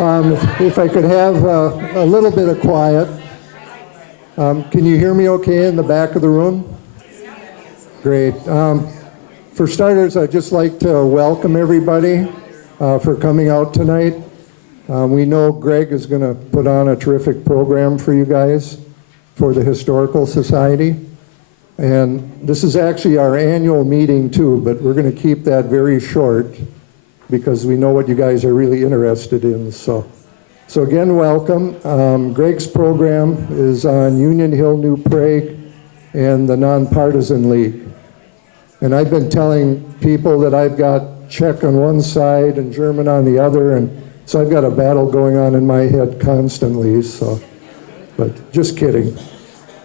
If I could have a little bit of quiet. Can you hear me okay in the back of the room? Great. For starters, I'd just like to welcome everybody for coming out tonight. We know Greg is going to put on a terrific program for you guys for the Historical Society. And this is actually our annual meeting too, but we're going to keep that very short because we know what you guys are really interested in. So again, welcome. Greg's program is on Union Hill, New Prague, and the Nonpartisan League. And I've been telling people that I've got Czech on one side and German on the other, and so I've got a battle going on in my head constantly, but just kidding.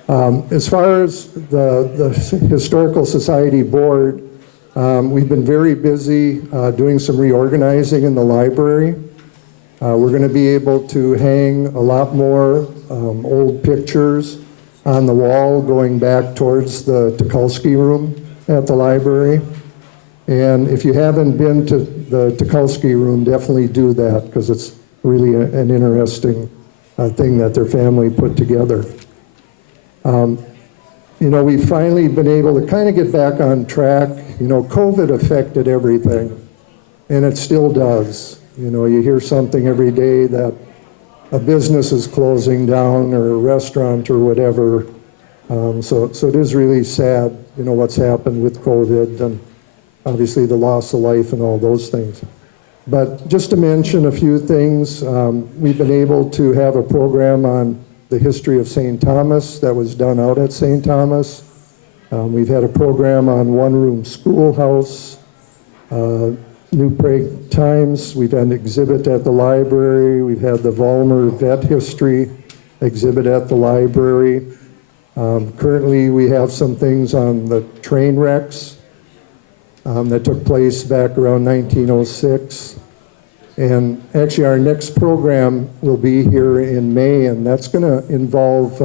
As far as the Historical Society board, we've been very busy doing some reorganizing in the library. We're going to be able to hang a lot more old pictures on the wall going back towards the Tucholsky room at the library. And if you haven't been to the Tucholsky room, definitely do that because it's really an interesting thing that their family put together. You know, we've finally been able to kind of get back on track. You know, COVID affected everything, and it still does. You know, you hear something every day that a business is closing down or a restaurant or whatever. So it is really sad, you know, what's happened with COVID and obviously the loss of life and all those things. But just to mention a few things, we've been able to have a program on the history of St. Thomas that was done out at St. Thomas. We've had a program on one-room schoolhouse, New Prague Times. We've had an exhibit at the library. We've had the Vollmer vet history exhibit at the library. Currently, we have some things on the train wrecks that took place back around 1906. And actually, our next program will be here in May, and that's going to involve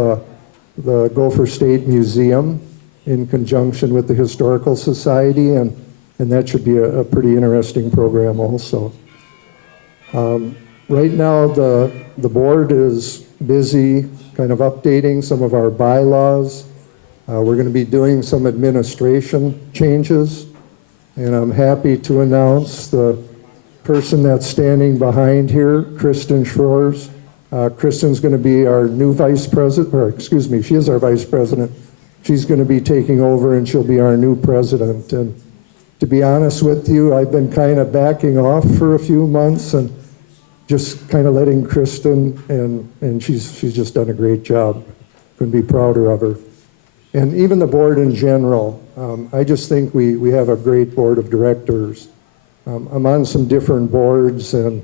the Gopher State Museum in conjunction with the Historical Society, and that should be a pretty interesting program also. Right now, the board is busy kind of updating some of our bylaws. We're going to be doing some administration changes, and I'm happy to announce the person that's standing behind here, Kristen Schroers. Kristen's going to be our new vice president, or excuse me, she is our vice president. She's going to be taking over and she'll be our new president. And to be honest with you, I've been kind of backing off for a few months and just kind of letting Kristen, and she's just done a great job. Couldn't be prouder of her. And even the board in general, I just think we have a great board of directors. I'm on some different boards, and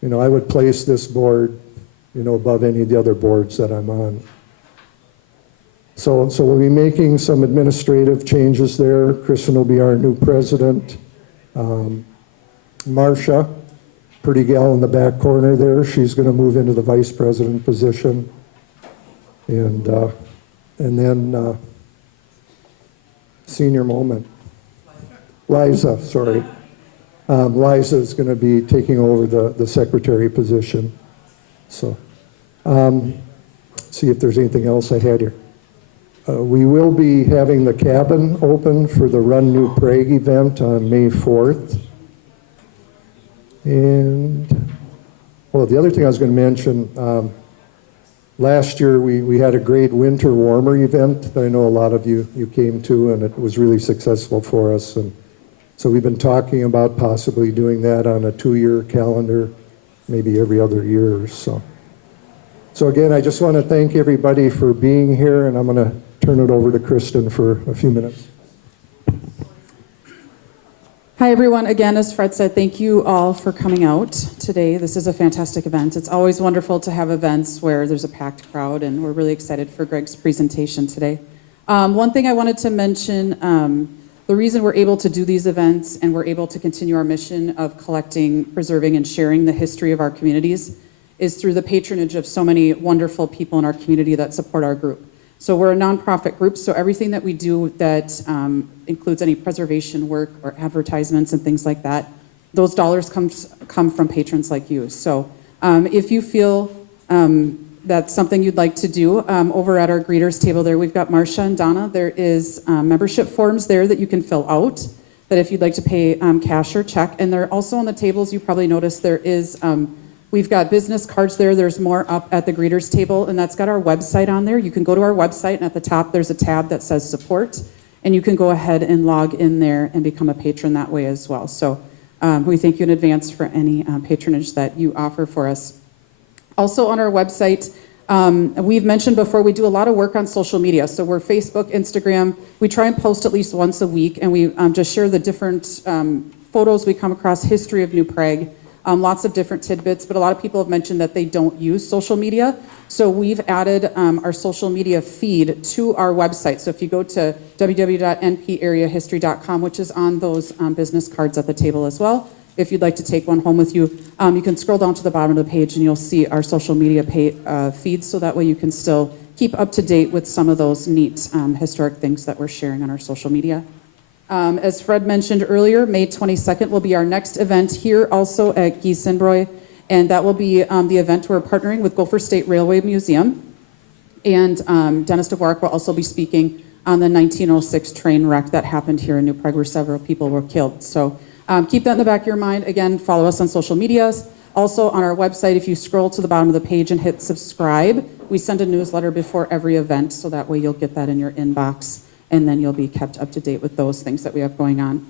you know, I would place this board, you know, above any of the other boards that I'm on. So we'll be making some administrative changes there. Kristen will be our new president. Marcia, pretty gal in the back corner there, she's going to move into the vice president position. And then senior moment. Liza, sorry. Liza is going to be taking over the secretary position. So, see if there's anything else I had here. We will be having the cabin open for the Run New Prague event on May 4th. And, well, the other thing I was going to mention, last year we had a great winter warmer event that I know a lot of you came to, and it was really successful for us. And so we've been talking about possibly doing that on a 2-year calendar, maybe every other year or so. So again, I just want to thank everybody for being here, and I'm going to turn it over to Kristen for a few minutes. Hi everyone, again, as Fred said, thank you all for coming out today. This is a fantastic event. It's always wonderful to have events where there's a packed crowd, and we're really excited for Greg's presentation today. One thing I wanted to mention, the reason we're able to do these events and we're able to continue our mission of collecting, preserving, and sharing the history of our communities is through the patronage of so many wonderful people in our community that support our group. So we're a nonprofit group, so everything that we do that includes any preservation work or advertisements and things like that, those dollars come from patrons like you. So If you feel that's something you'd like to do, over at our greeters table there, we've got Marcia and Donna. There is membership forms there that you can fill out, that if you'd like to pay cash or check. And they're also on the tables, you probably noticed there is, we've got business cards there. There's more up at the greeters table, and that's got our website on there. You can go to our website, and at the top there's a tab that says support, and you can go ahead and log in there and become a patron that way as well. So we thank you in advance for any patronage that you offer for us. Also on our website, we've mentioned before, we do a lot of work on social media. So we're Facebook, Instagram. We try and post at least once a week, and we just share the different photos we come across, history of New Prague, lots of different tidbits, but a lot of people have mentioned that they don't use social media. So we've added our social media feed to our website. So if you go to www.npareahistory.com, which is on those business cards at the table as well, if you'd like to take one home with you, you can scroll down to the bottom of the page and you'll see our social media feeds, so that way you can still keep up to date with some of those neat historic things that we're sharing on our social media. As Fred mentioned earlier, May 22nd will be our next event here also at Giesenbroy, and that will be the event we're partnering with Gopher State Railway Museum. And Dennis Dvorak will also be speaking on the 1906 train wreck that happened here in New Prague, where several people were killed. So keep that in the back of your mind. Again, follow us on social medias. Also on our website, if you scroll to the bottom of the page and hit subscribe, we send a newsletter before every event, so that way you'll get that in your inbox, and then you'll be kept up to date with those things that we have going on.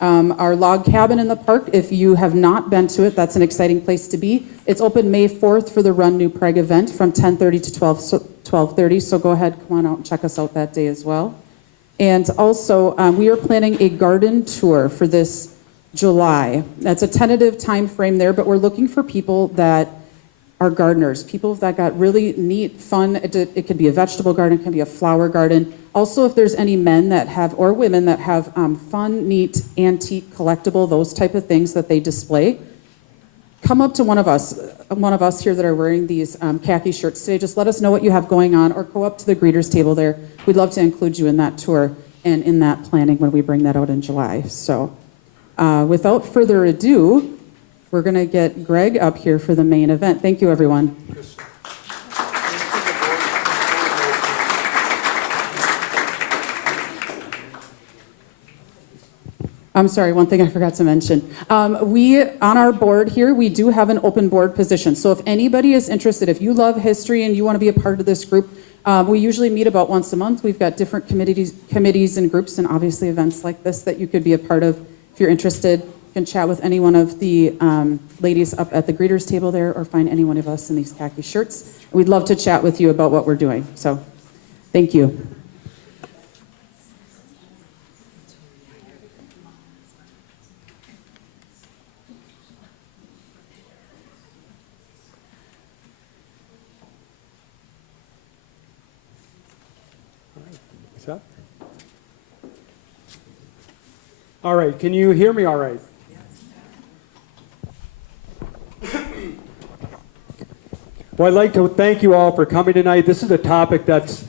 Our log cabin in the park, if you have not been to it, that's an exciting place to be. It's open May 4th for the Run New Prague event from 10:30 to 12:30, so go ahead, come on out and check us out that day as well. And also, we are planning a garden tour for this July. That's a tentative time frame there, but we're looking for people that are gardeners, people that got really neat, fun. It could be a vegetable garden, it can be a flower garden. Also, if there's any men that have, or women that have fun, neat, antique, collectible, those type of things that they display, come up to one of us here that are wearing these khaki shirts today. Just let us know what you have going on, or go up to the greeters table there. We'd love to include you in that tour and in that planning when we bring that out in July. So without further ado, we're going to get Greg up here for the main event. Thank you, everyone. I'm sorry, one thing I forgot to mention. On our board here, we do have an open board position. So if anybody is interested, if you love history and you want to be a part of this group, we usually meet about once a month. We've got different committees and groups, and obviously events like this that you could be a part of. If you're interested, you can chat with any one of the ladies up at the greeters table there, or find any one of us in these khaki shirts. We'd love to chat with you about what we're doing. So thank you. All right, can you hear me all right? Well, I'd like to thank you all for coming tonight. This is a topic that's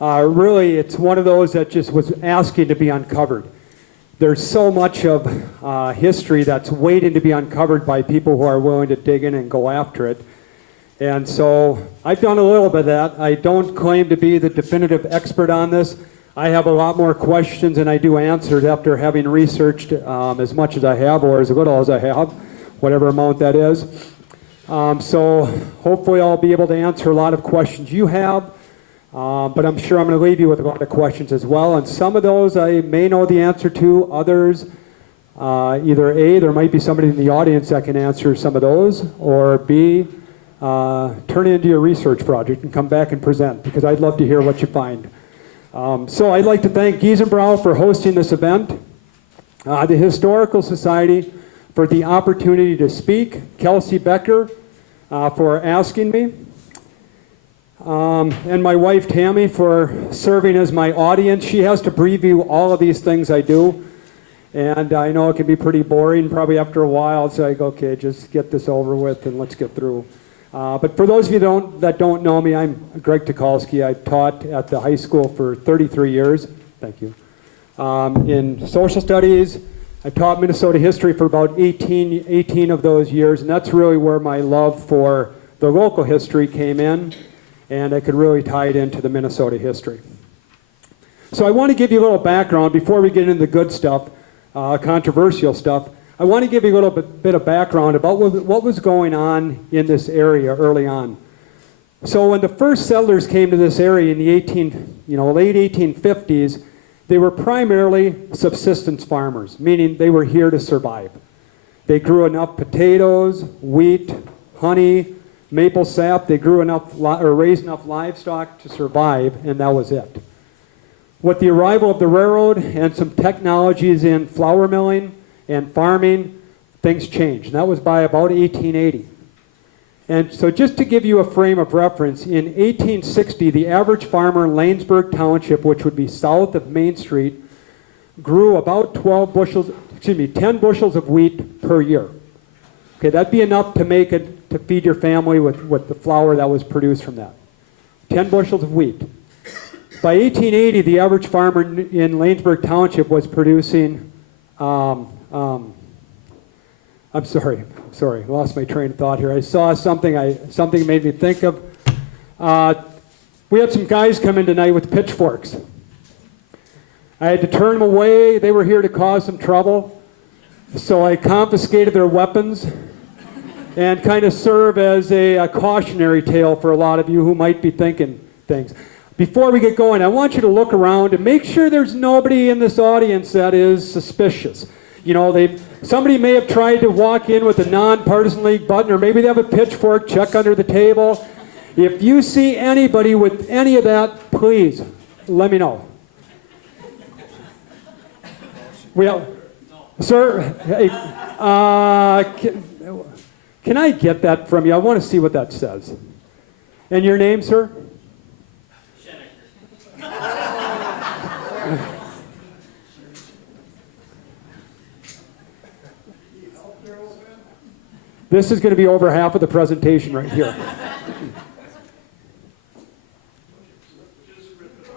really, it's one of those that just was asking to be uncovered. There's so much of history that's waiting to be uncovered by people who are willing to dig in and go after it. And so I've done a little bit of that. I don't claim to be the definitive expert on this. I have a lot more questions than I do answers after having researched as much as I have, or as little as I have, whatever amount that is. So hopefully I'll be able to answer a lot of questions you have, but I'm sure I'm going to leave you with a lot of questions as well. And some of those I may know the answer to, others, either A, there might be somebody in the audience that can answer some of those, or B, turn it into your research project and come back and present, because I'd love to hear what you find. So I'd like to thank Giesenbrow for hosting this event, the Historical Society for the opportunity to speak, Kelsey Becker for asking me, and my wife Tammy for serving as my audience. She has to preview all of these things I do, and I know it can be pretty boring probably after a while. It's like, okay, just get this over with and let's get through. But for those of you that don't know me, I'm Greg Tukalski. I taught at the high school for 33 years, thank you, in social studies, I taught Minnesota history for about 18 of those years, and that's really where my love for the local history came in, and I could really tie it into the Minnesota history. So I want to give you a little background before we get into the good stuff, controversial stuff. I want to give you a little bit of background about what was going on in this area early on. So when the first settlers came to this area in the late 1850s, they were primarily subsistence farmers, meaning they were here to survive. They grew enough potatoes, wheat, honey, maple sap. They grew enough or raised enough livestock to survive, and that was it. With the arrival of the railroad and some technologies in flour milling and farming, things changed. And that was by about 1880. And so just to give you a frame of reference, in 1860, the average farmer in Lanesburg Township, which would be south of Main Street, grew about 10 bushels of wheat per year. Okay, that'd be enough to make it, to feed your family with the flour that was produced from that. 10 bushels of wheat. By 1880, the average farmer in Lanesburg Township was producing, I'm sorry, lost my train of thought here. I saw something made me think of. We had some guys come in tonight with pitchforks. I had to turn them away. They were here to cause some trouble. So I confiscated their weapons and kind of serve as a cautionary tale for a lot of you who might be thinking things. Before we get going, I want you to look around and make sure there's nobody in this audience that is suspicious. You know, somebody may have tried to walk in with a Nonpartisan League button, or maybe they have a pitchfork, check under the table. If you see anybody with any of that, please let me know. Well, sir, hey, can I get that from you? I want to see what that says. And your name, sir? This is going to be over half of the presentation right here.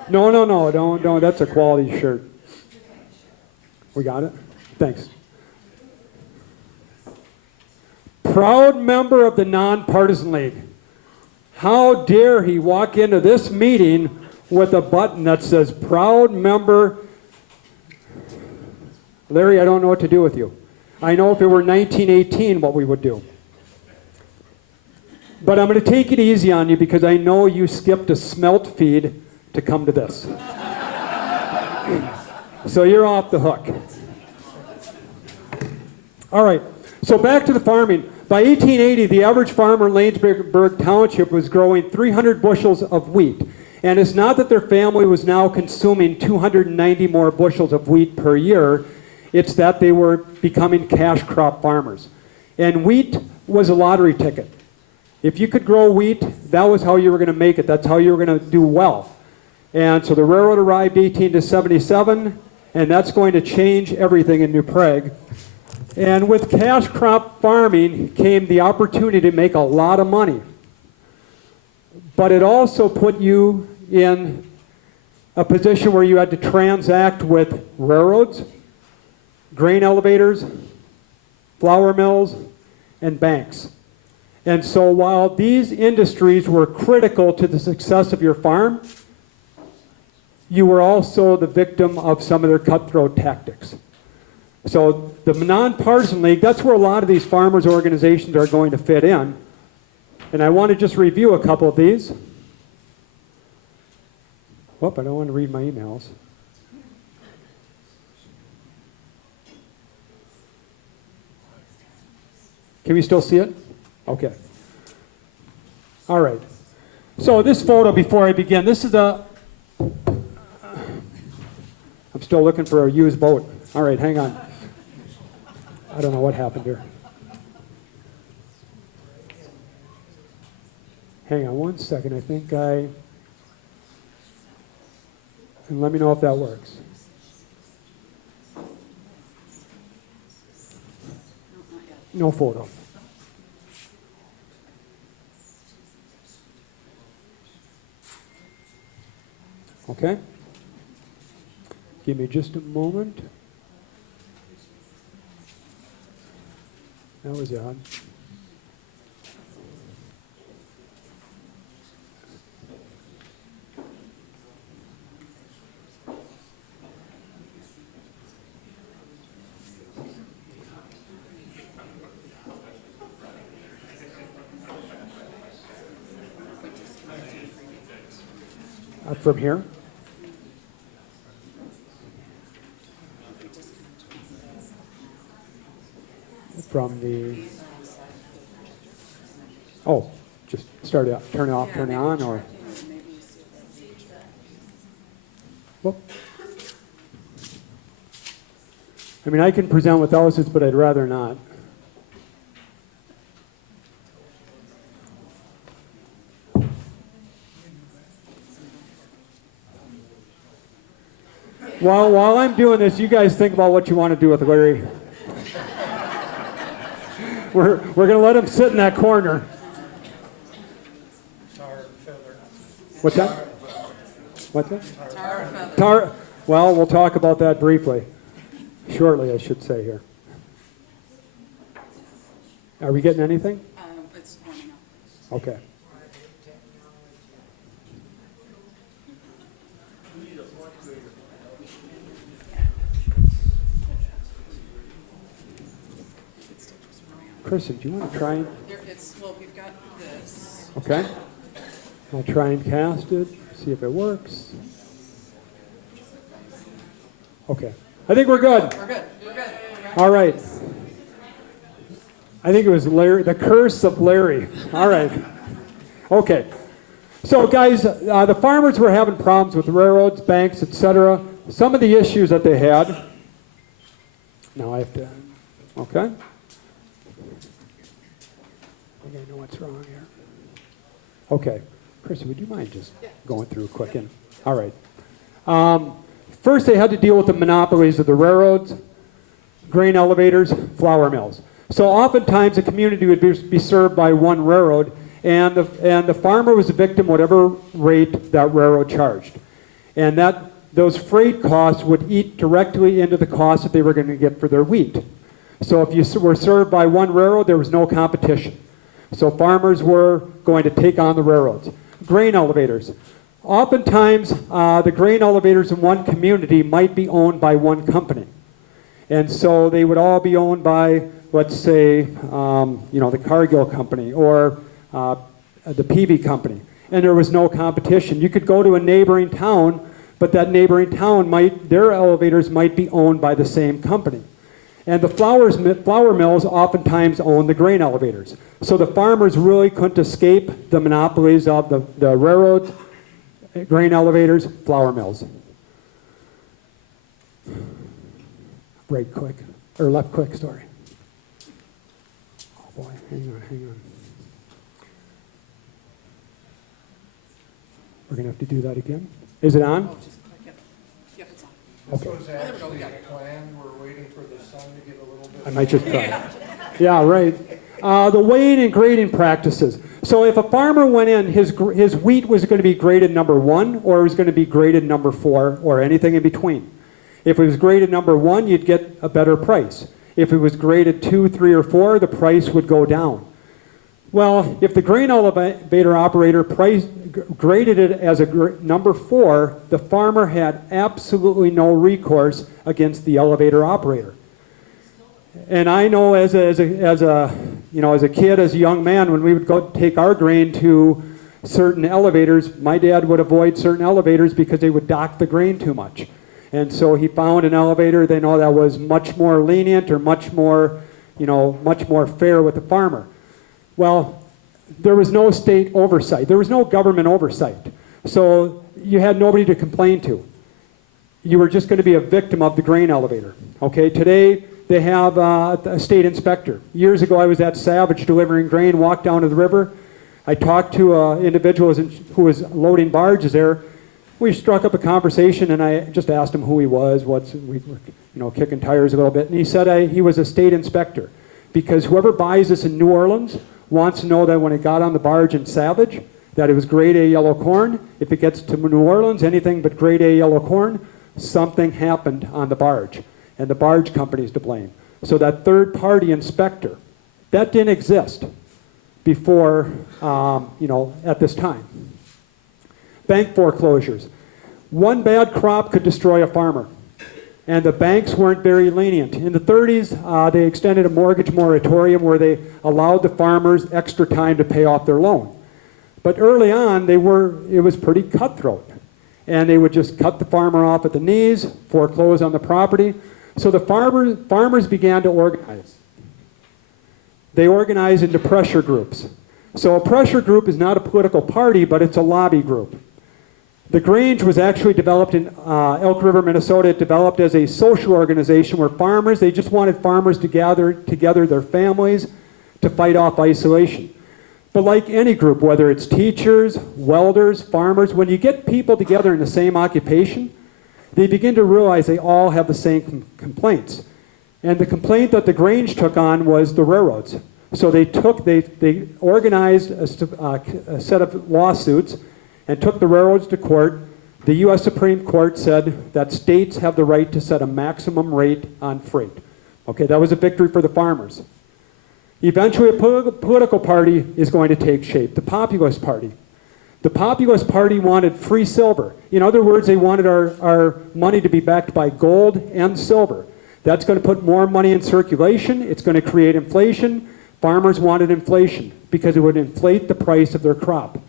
No, don't. That's a quality shirt. We got it? Thanks. Proud member of the Nonpartisan League. How dare he walk into this meeting with a button that says proud member. Larry, I don't know what to do with you. I know if it were 1918 what we would do. But I'm going to take it easy on you because I know you skipped a smelt feed to come to this. So you're off the hook. All right, so back to the farming. By 1880, the average farmer in Lanesburg Township was growing 300 bushels of wheat. And it's not that their family was now consuming 290 more bushels of wheat per year. It's that they were becoming cash crop farmers. And wheat was a lottery ticket. If you could grow wheat, that was how you were going to make it. That's how you were going to do well. And so the railroad arrived 1877, and that's going to change everything in New Prague. And with cash crop farming came the opportunity to make a lot of money. But it also put you in a position where you had to transact with railroads, grain elevators, flour mills, and banks. And so while these industries were critical to the success of your farm, you were also the victim of some of their cutthroat tactics. So the Nonpartisan League, that's where a lot of these farmers' organizations are going to fit in. And I want to just review a couple of these. Whoop, I don't want to read my emails. Can we still see it? Okay. All right. So this photo, before I begin, this is I'm still looking for a used boat. All right, hang on. I don't know what happened here. Hang on one second. I think and let me know if that works. No photo. Okay. Give me just a moment. That was odd. From here? From the, oh, just start it up, turn it off, turn it on, or? Whoop. I mean, I can present without this, but I'd rather not. While I'm doing this, you guys think about what you want to do with Larry. We're going to let him sit in that corner. What's that? What's that? Tar. Well, we'll talk about that briefly. Shortly, I should say here. Are we getting anything? It's warming up. Okay. Kristen, do you want to try and... Well, we've got this. Okay. I'll try and cast it, see if it works. Okay. I think we're good. We're good. We're good. All right. I think it was Larry, the curse of Larry. All right. Okay. So, guys, the farmers were having problems with railroads, banks, etc. Some of the issues that they had. Now I have to... Okay. I think I know what's wrong here. Okay. Chris, would you mind just going through quick? All right. First, they had to deal with the monopolies of the railroads, grain elevators, flour mills. So oftentimes, a community would be served by one railroad, and the farmer was a victim whatever rate that railroad charged. And those freight costs would eat directly into the cost that they were going to get for their wheat. So if you were served by one railroad, there was no competition. So farmers were going to take on the railroads. Grain elevators. Oftentimes, the grain elevators in one community might be owned by one company. And so they would all be owned by, let's say, the Cargill company or the Peavy company. And there was no competition. You could go to a neighboring town, but that neighboring town their elevators might be owned by the same company. And the flour mills oftentimes own the grain elevators. So the farmers really couldn't escape the monopolies of the railroads, grain elevators, flour mills. Right click, or left click, sorry. Oh boy, hang on. We're going to have to do that again. Is it on? Oh, just click it. Yep, it's on. Okay. So is actually the plan, we're waiting for the sun to get a little bit... I might just try. Yeah, right. The weighing and grading practices. So if a farmer went in, his wheat was going to be graded number 1, or it was going to be graded number 4, or anything in between. If it was graded number 1, you'd get a better price. If it was graded 2, 3, or 4, the price would go down. Well, if the grain elevator operator graded it as a number 4, the farmer had absolutely no recourse against the elevator operator. And I know as a kid, as a young man, when we would go take our grain to certain elevators, my dad would avoid certain elevators because they would dock the grain too much. And so he found an elevator they know that was much more lenient or much more fair with the farmer. Well, there was no state oversight. There was no government oversight. So you had nobody to complain to. You were just going to be a victim of the grain elevator. Okay, today they have a state inspector. Years ago I was at Savage delivering grain, walked down to the river. I talked to an individual who was loading barges there. We struck up a conversation and I just asked him who he was, we were kicking tires a little bit. And he said he was a state inspector because whoever buys this in New Orleans wants to know that when it got on the barge in Savage, that it was grade A yellow corn. If it gets to New Orleans, anything but grade A yellow corn, something happened on the barge. And the barge company's to blame. So that third-party inspector That didn't exist before, at this time. Bank foreclosures. One bad crop could destroy a farmer, and the banks weren't very lenient. In the 30s, they extended a mortgage moratorium where they allowed the farmers extra time to pay off their loan. But early on, it was pretty cutthroat, and they would just cut the farmer off at the knees, foreclose on the property. So the farmers began to organize. They organized into pressure groups. So a pressure group is not a political party, but it's a lobby group. The Grange was actually developed in Elk River, Minnesota. It developed as a social organization where they just wanted farmers to gather together their families to fight off isolation. But like any group, whether it's teachers, welders, farmers, when you get people together in the same occupation, they begin to realize they all have the same complaints. And the complaint that the Grange took on was the railroads. So they organized a set of lawsuits and took the railroads to court. The U.S. Supreme Court said that states have the right to set a maximum rate on freight. Okay, that was a victory for the farmers. Eventually, a political party is going to take shape, the Populist Party. The Populist Party wanted free silver. In other words, they wanted our money to be backed by gold and silver. That's going to put more money in circulation. It's going to create inflation. Farmers wanted inflation because it would inflate the price of their crop.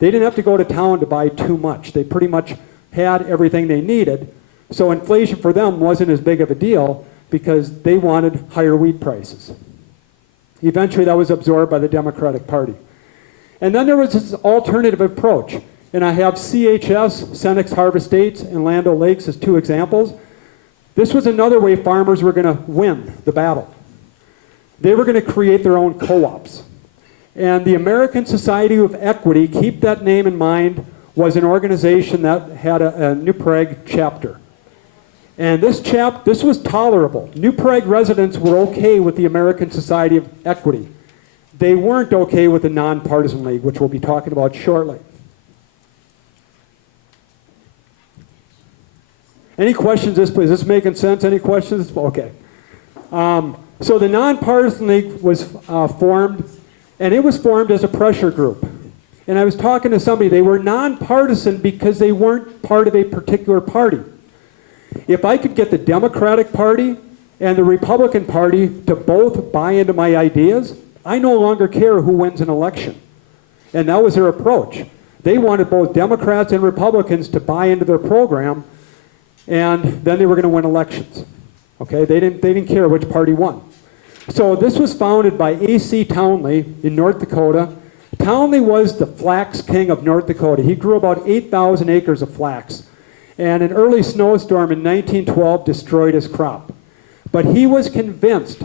They didn't have to go to town to buy too much. They pretty much had everything they needed. So inflation for them wasn't as big of a deal because they wanted higher wheat prices. Eventually that was absorbed by the Democratic Party. And then there was this alternative approach. And I have CHS, Senex Harvest States, and Land O'Lakes as two examples. This was another way farmers were going to win the battle. They were going to create their own co-ops. And the American Society of Equity, keep that name in mind, was an organization that had a New Prague chapter. And this was tolerable. New Prague residents were okay with the American Society of Equity. They weren't okay with the Nonpartisan League, which we'll be talking about shortly. Any questions? Is this making sense? Any questions? Okay. So the Nonpartisan League was formed, and it was formed as a pressure group. And I was talking to somebody, they were nonpartisan because they weren't part of a particular party. If I could get the Democratic Party and the Republican Party to both buy into my ideas, I no longer care who wins an election. And that was their approach. They wanted both Democrats and Republicans to buy into their program, and then they were going to win elections. Okay, they didn't care which party won. So this was founded by A.C. Townley in North Dakota. Townley was the flax king of North Dakota. He grew about 8,000 acres of flax. And an early snowstorm in 1912 destroyed his crop. But he was convinced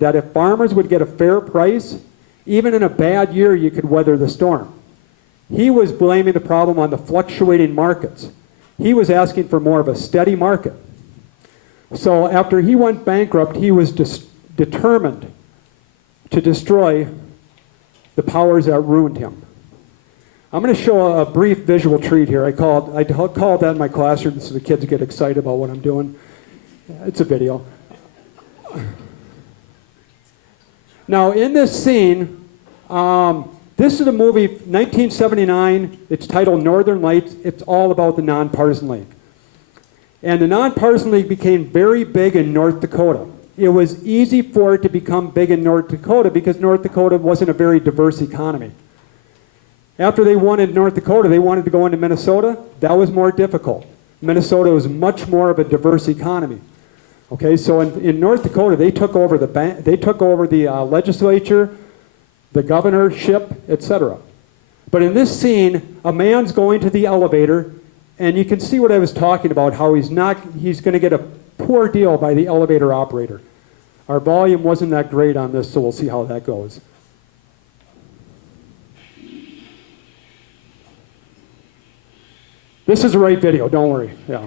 that if farmers would get a fair price, even in a bad year, you could weather the storm. He was blaming the problem on the fluctuating markets. He was asking for more of a steady market. So after he went bankrupt, he was determined to destroy the powers that ruined him. I'm going to show a brief visual treat here. I call that in my classroom so the kids get excited about what I'm doing. It's a video. Now, in this scene, this is a movie, 1979. It's titled Northern Lights. It's all about the Nonpartisan League. And the Nonpartisan League became very big in North Dakota. It was easy for it to become big in North Dakota because North Dakota wasn't a very diverse economy. After they won in North Dakota, they wanted to go into Minnesota. That was more difficult. Minnesota was much more of a diverse economy. Okay, so in North Dakota, they took over the legislature, the governorship, etc. But in this scene, a man's going to the elevator, and you can see what I was talking about, how he's going to get a poor deal by the elevator operator. Our volume wasn't that great on this, so we'll see how that goes. This is the right video, don't worry. Yeah.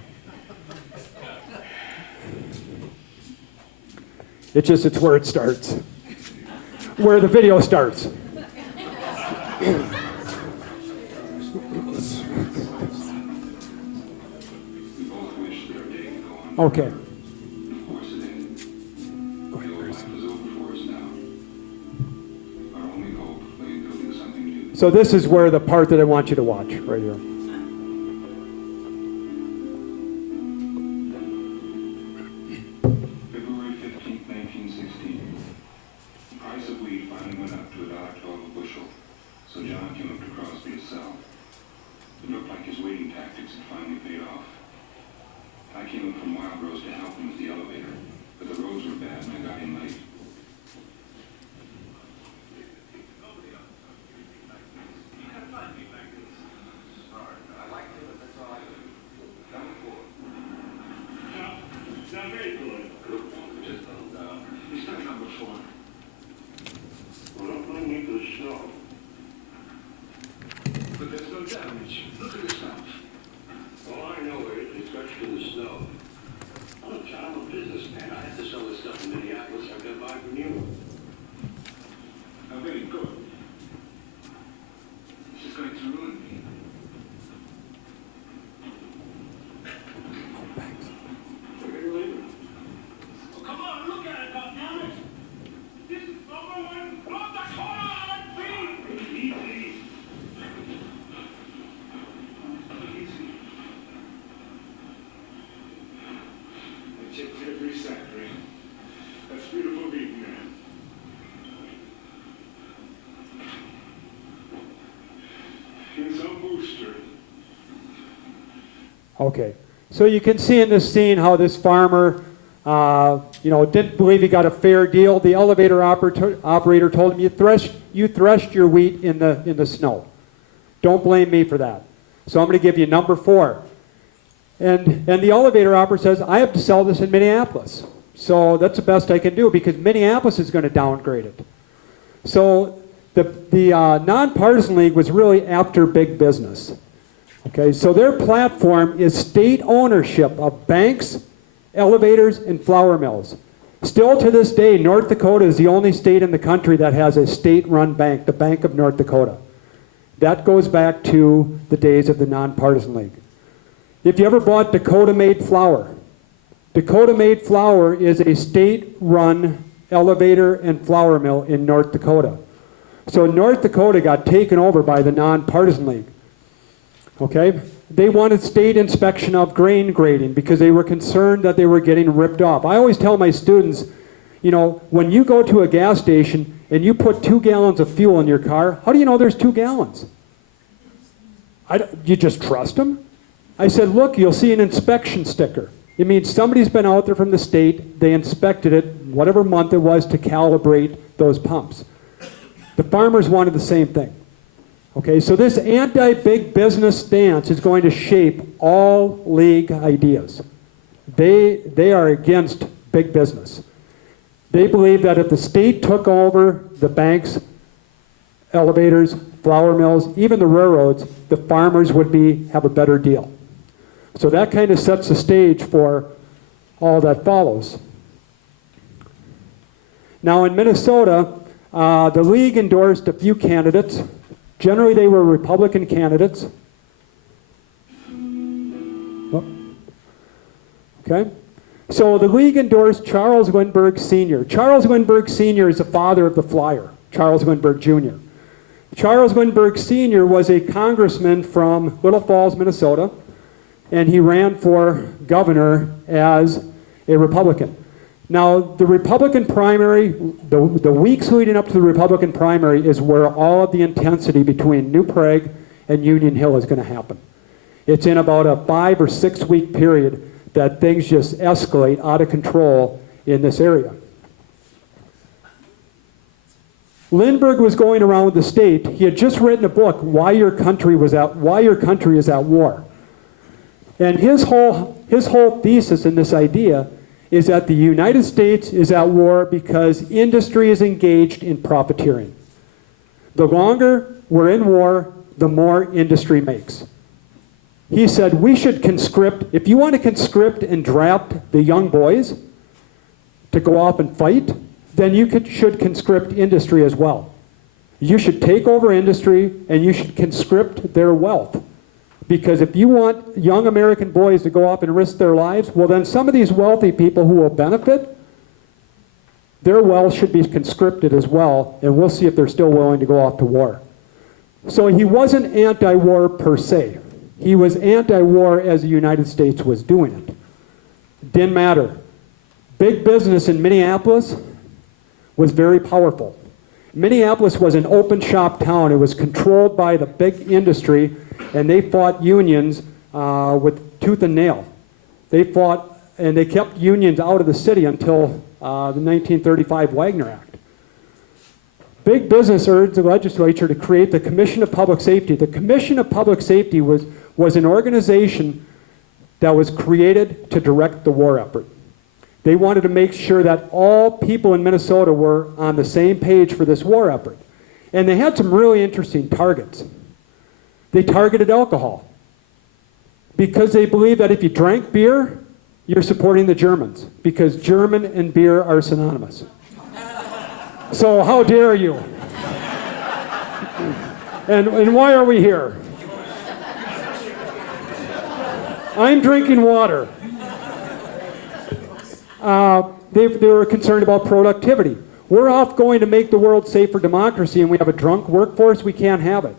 It's where it starts. Where the video starts. Okay. So this is where the part that I want you to watch, right here. February 15th, 1916. The price of wheat finally went up to $1.12 a bushel, so John came up to Crosby to sell. It looked like his waiting tactics had finally paid off. I came up from Wild Rose to help him with the elevator, but the roads were bad and I got in late. But there's no damage. Look at yourself. Oh, I know it. It's crushed in the snow. Look, John, I'm a businessman. I have to sell this stuff in Minneapolis. I've got to buy from you. Oh, very good. This is going to ruin me. We're going to leave it. Oh, come on, look at it, goddammit! This is #1 North Dakota RP! Easy. Easy. I checked every factory. That's beautiful meat, man. Here's our booster. Okay, so you can see in this scene how this farmer, didn't believe he got a fair deal. The elevator operator told him, you threshed your wheat in the snow. Don't blame me for that. So I'm going to give you number 4. And the elevator operator says, I have to sell this in Minneapolis. So that's the best I can do because Minneapolis is going to downgrade it. So the Nonpartisan League was really after big business. Okay, so their platform is state ownership of banks, elevators, and flour mills. Still to this day, North Dakota is the only state in the country that has a state-run bank, the Bank of North Dakota. That goes back to the days of the Nonpartisan League. If you ever bought Dakota-made flour, Dakota-made flour is a state-run elevator and flour mill in North Dakota. So North Dakota got taken over by the Nonpartisan League. Okay? They wanted state inspection of grain grading because they were concerned that they were getting ripped off. I always tell my students, when you go to a gas station and you put 2 gallons of fuel in your car, how do you know there's 2 gallons? You just trust them? I said, look, you'll see an inspection sticker. It means somebody's been out there from the state, they inspected it, whatever month it was, to calibrate those pumps. The farmers wanted the same thing. Okay, so this anti-big business stance is going to shape all league ideas. They are against big business. They believe that if the state took over the banks, elevators, flour mills, even the railroads, the farmers would have a better deal. So that kind of sets the stage for all that follows. Now in Minnesota, the league endorsed a few candidates. Generally, they were Republican candidates. Oh. Okay? So the league endorsed Charles Lindbergh Sr. Charles Lindbergh Sr. is the father of the flyer, Charles Lindbergh Jr. Charles Lindbergh Sr. was a congressman from Little Falls, Minnesota, and he ran for governor as a Republican. Now, the Republican primary, the weeks leading up to the Republican primary is where all of the intensity between New Prague and Union Hill is going to happen. It's in about a 5 or 6 week period that things just escalate out of control in this area. Lindbergh was going around with the state. He had just written a book, Why Your Country is at War. And his whole thesis in this idea is that the United States is at war because industry is engaged in profiteering. The longer we're in war, the more industry makes. He said we should conscript, if you want to conscript and draft the young boys to go off and fight, then you should conscript industry as well. You should take over industry and you should conscript their wealth. Because if you want young American boys to go off and risk their lives, well then some of these wealthy people who will benefit, their wealth should be conscripted as well, and we'll see if they're still willing to go off to war. So he wasn't anti-war per se. He was anti-war as the United States was doing it. Didn't matter. Big business in Minneapolis was very powerful. Minneapolis was an open shop town. It was controlled by the big industry, and they fought unions with tooth and nail. They fought, and they kept unions out of the city until the 1935 Wagner Act. Big business urged the legislature to create the Commission of Public Safety. The Commission of Public Safety was an organization that was created to direct the war effort. They wanted to make sure that all people in Minnesota were on the same page for this war effort. And they had some really interesting targets. They targeted alcohol because they believed that if you drank beer, you're supporting the Germans, because German and beer are synonymous. So how dare you? And why are we here? I'm drinking water. They were concerned about productivity. We're off going to make the world safe for democracy, and we have a drunk workforce. We can't have it.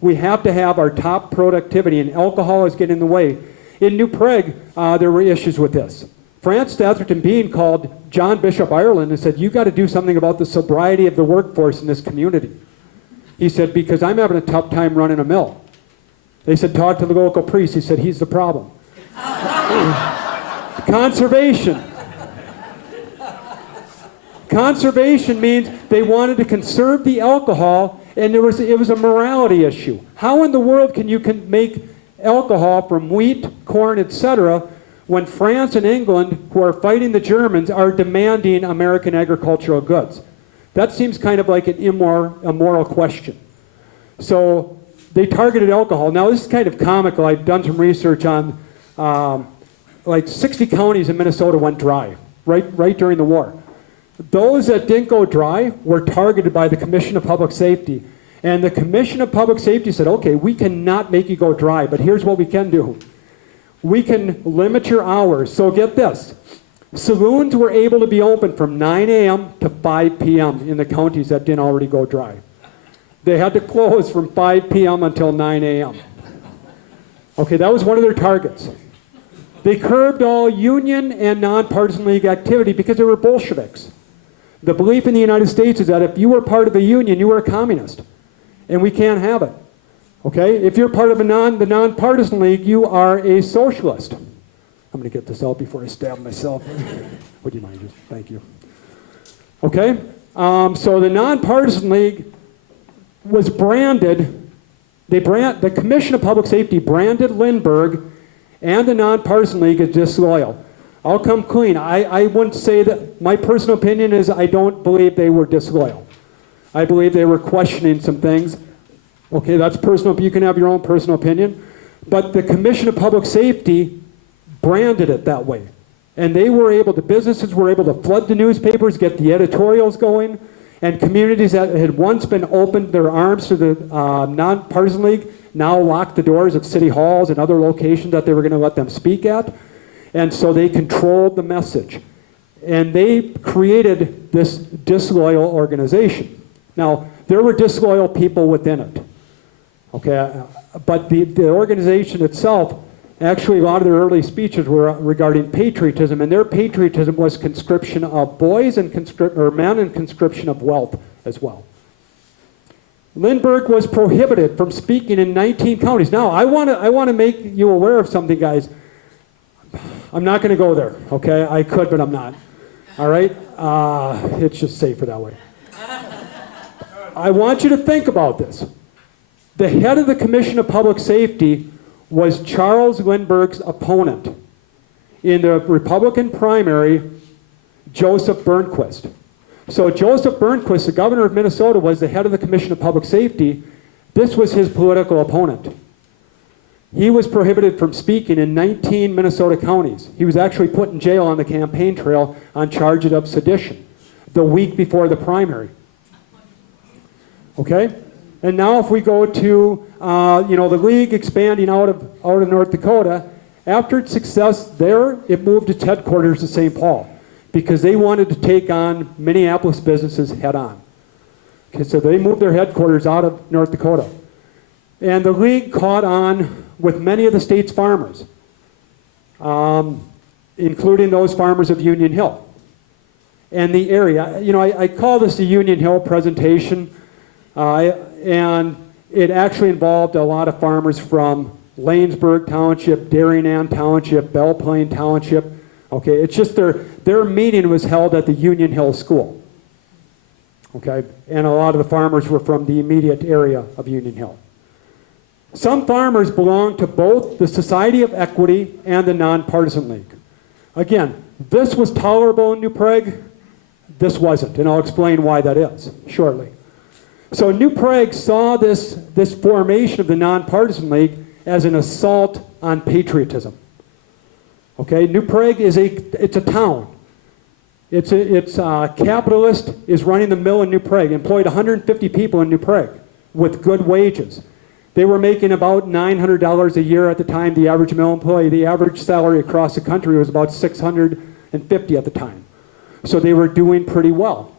We have to have our top productivity, and alcohol is getting in the way. In New Prague, there were issues with this. Francis Atherton Bean called John Bishop Ireland and said, "You got to do something about the sobriety of the workforce in this community." He said, "Because I'm having a tough time running a mill." They said, "Talk to the local priest." He said, "He's the problem." Conservation. Conservation means they wanted to conserve the alcohol, and it was a morality issue. How in the world can you make alcohol from wheat, corn, etc., when France and England, who are fighting the Germans, are demanding American agricultural goods? That seems kind of like an immoral question. So they targeted alcohol. Now this is kind of comical. I've done some research on like 60 counties in Minnesota went dry right during the war. Those that didn't go dry were targeted by the Commission of Public Safety. And the Commission of Public Safety said, okay, we cannot make you go dry, but here's what we can do. We can limit your hours. So get this. Saloons were able to be open from 9 a.m. to 5 p.m. in the counties that didn't already go dry. They had to close from 5 p.m. until 9 a.m. Okay, that was one of their targets. They curbed all union and nonpartisan league activity because they were Bolsheviks. The belief in the United States is that if you were part of a union, you were a communist. And we can't have it. Okay? If you're part of the Nonpartisan League, you are a socialist. I'm going to get this out before I stab myself. Would you mind? Just thank you. Okay? So the Nonpartisan League was branded. The Commission of Public Safety branded Lindbergh and the Nonpartisan League as disloyal. I'll come clean. I wouldn't say that. My personal opinion is I don't believe they were disloyal. I believe they were questioning some things. Okay, that's personal. You can have your own personal opinion. But the Commission of Public Safety branded it that way. And they were able, the businesses were able to flood the newspapers, get the editorials going, and communities that had once been opened their arms to the Nonpartisan League now locked the doors of city halls and other locations that they were going to let them speak at. And so they controlled the message. And they created this disloyal organization. Now, there were disloyal people within it. Okay, but the organization itself, actually a lot of their early speeches were regarding patriotism, and their patriotism was conscription of boys and men and conscription of wealth as well. Lindbergh was prohibited from speaking in 19 counties. Now, I want to make you aware of something, guys. I'm not going to go there, okay? I could, but I'm not. All right? It's just safer that way. I want you to think about this. The head of the Commission of Public Safety was Charles Lindbergh's opponent in the Republican primary, Joseph Burnquist. So Joseph Burnquist, the governor of Minnesota, was the head of the Commission of Public Safety. This was his political opponent. He was prohibited from speaking in 19 Minnesota counties. He was actually put in jail on the campaign trail on charges of sedition the week before the primary. Okay? And now if we go to, the league expanding out of North Dakota, after its success there, it moved its headquarters to St. Paul because they wanted to take on Minneapolis businesses head on. Okay, so they moved their headquarters out of North Dakota. And the League caught on with many of the state's farmers, including those farmers of Union Hill and the area. You know, I call this the Union Hill presentation, and it actually involved a lot of farmers from Lanesburg Township, Darien Township, Belle Plaine Township. Okay, it's just their meeting was held at the Union Hill School. Okay, and a lot of the farmers were from the immediate area of Union Hill. Some farmers belonged to both the Society of Equity and the Nonpartisan League. Again, this was tolerable in New Prague, this wasn't, and I'll explain why that is shortly. So New Prague saw this formation of the Nonpartisan League as an assault on patriotism. Okay, New Prague it's a town. It's capitalist is running the mill in New Prague, employed 150 people in New Prague with good wages. They were making about $900 a year at the time, the average mill employee. The average salary across the country was about $650 at the time. So they were doing pretty well.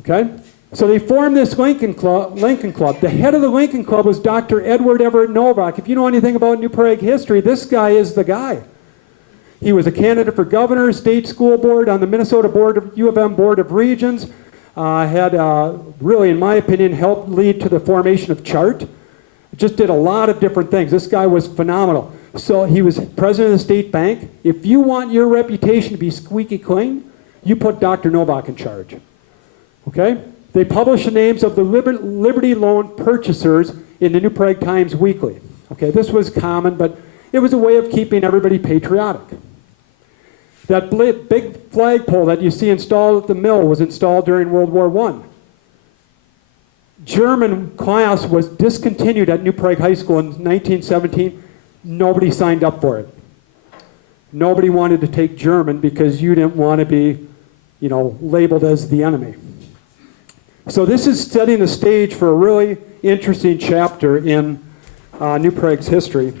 Okay? So they formed this Lincoln Club. The head of the Lincoln Club was Dr. Edward Everett Novak. If you know anything about New Prague history, this guy is the guy. He was a candidate for governor, state school board, on the Minnesota U of M Board of Regents. Had really, in my opinion, helped lead to the formation of CHART. Just did a lot of different things. This guy was phenomenal. So he was president of the state bank. If you want your reputation to be squeaky clean, you put Dr. Novak in charge. Okay? They published the names of the Liberty Loan purchasers in the New Prague Times Weekly. Okay, this was common, but it was a way of keeping everybody patriotic. That big flagpole that you see installed at the mill was installed during World War I. German class was discontinued at New Prague High School in 1917. Nobody signed up for it. Nobody wanted to take German because you didn't want to be, you know, labeled as the enemy. So this is setting the stage for a really interesting chapter in New Prague's history.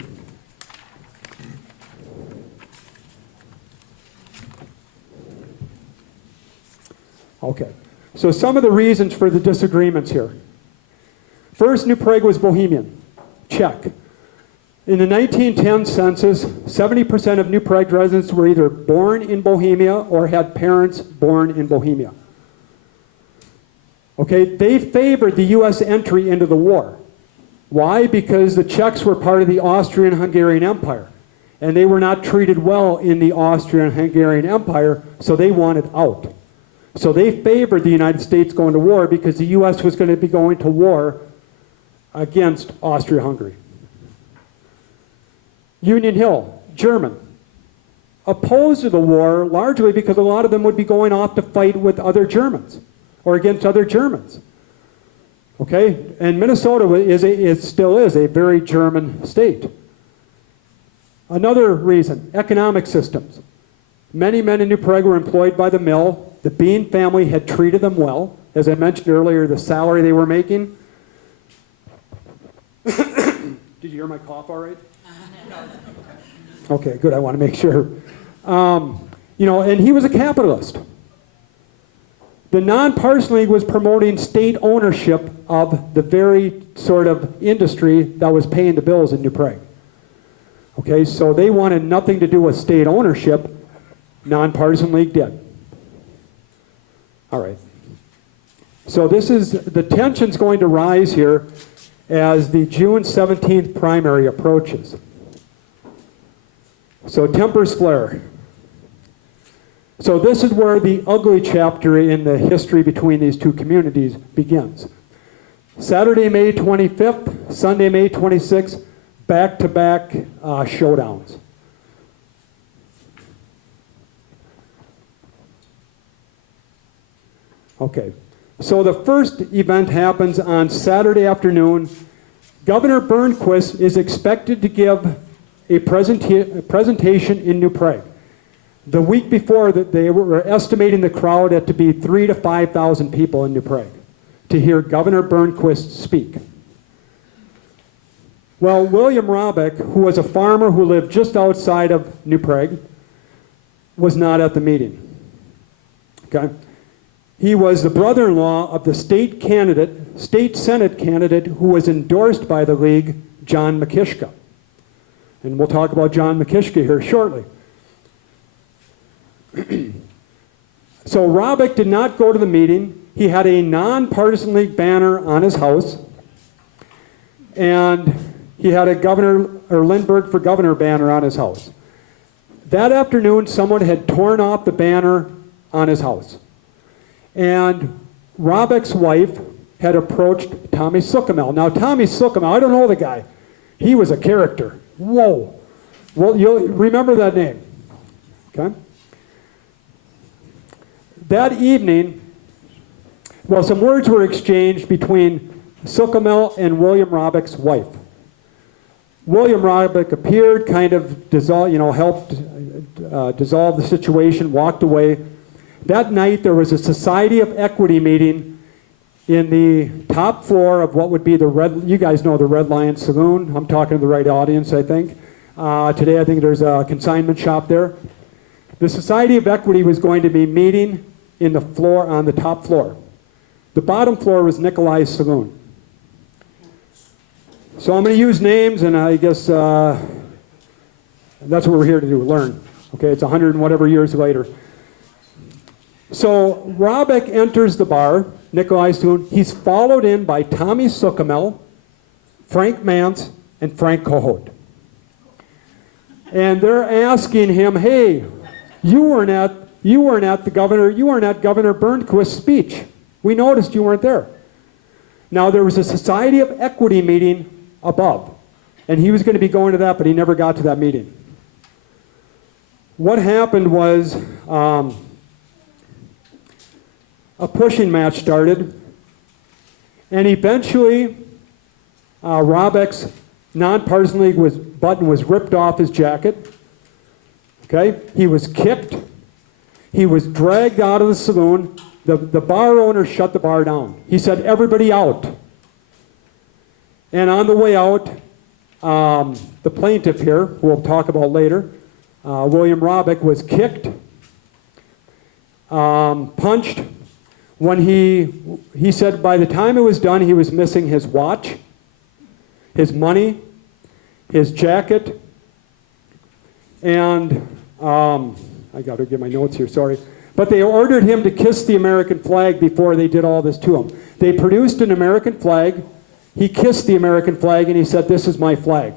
Okay, so some of the reasons for the disagreements here. First, New Prague was Bohemian. Check. In the 1910 census, 70% of New Prague residents were either born in Bohemia or had parents born in Bohemia. Okay, they favored the U.S. entry into the war. Why? Because the Czechs were part of the Austrian-Hungarian Empire, and they were not treated well in the Austrian-Hungarian Empire, so they wanted out. So they favored the United States going to war because the U.S. was going to be going to war against Austria-Hungary. Union Hill, German, opposed to the war largely because a lot of them would be going off to fight with other Germans or against other Germans. Okay, and Minnesota still is a very German state. Another reason, economic systems. Many men in New Prague were employed by the mill. The Bean family had treated them well. As I mentioned earlier, the salary they were making. Did you hear my cough all right? Okay, good. I want to make sure. You know, and he was a capitalist. The Nonpartisan League was promoting state ownership of the very sort of industry that was paying the bills in New Prague. Okay, so they wanted nothing to do with state ownership. Nonpartisan League did. All right. So this is, the tension's going to rise here as the June 17th primary approaches. So tempers flare. So this is where the ugly chapter in the history between these two communities begins. Saturday, May 25th, Sunday, May 26th, back-to-back showdowns. Okay, so the first event happens on Saturday afternoon. Governor Bernquist is expected to give a presentation in New Prague. The week before, they were estimating the crowd at to be 3,000 to 5,000 people in New Prague to hear Governor Bernquist speak. Well, William Robeck, who was a farmer who lived just outside of New Prague, was not at the meeting. Okay? He was the brother-in-law of the state Senate candidate who was endorsed by the League, John McKishka. And we'll talk about John McKishka here shortly. So Robick did not go to the meeting. He had a Nonpartisan League banner on his house, and he had a Lindbergh for governor banner on his house. That afternoon, someone had torn off the banner on his house. And Robick's wife had approached Tommy Suckamel. Now, Tommy Suckamel, I don't know the guy. He was a character. Whoa. Well, you'll remember that name. Okay? That evening, well, some words were exchanged between Suckamel and William Robick's wife. William Robick appeared, kind of helped dissolve the situation, walked away. That night, there was a Society of Equity meeting in the top floor of what would be the you guys know the Red Lion Saloon. I'm talking to the right audience, I think. Today, I think there's a consignment shop there. The Society of Equity was going to be meeting on the top floor. The bottom floor was Nikolai's Saloon. So I'm going to use names, and I guess that's what we're here to do, learn. Okay, it's 100 and whatever years later. So Robick enters the bar, Nikolai's Saloon. He's followed in by Tommy Suckamel, Frank Mance, and Frank Kohut. And they're asking him, hey, you weren't at Governor Burnquist's speech. We noticed you weren't there. Now, there was a Society of Equity meeting above, and he was going to be going to that, but he never got to that meeting. What happened was a pushing match started, and eventually Robick's Nonpartisan League button was ripped off his jacket. Okay, he was kicked. He was dragged out of the saloon. The bar owner shut the bar down. He said, everybody out. And on the way out, the plaintiff here, who we'll talk about later, William Robick, was kicked, punched. When he said by the time it was done, he was missing his watch, his money, his jacket, and I got to get my notes here, sorry. But they ordered him to kiss the American flag before they did all this to him. They produced an American flag. He kissed the American flag, and he said, this is my flag.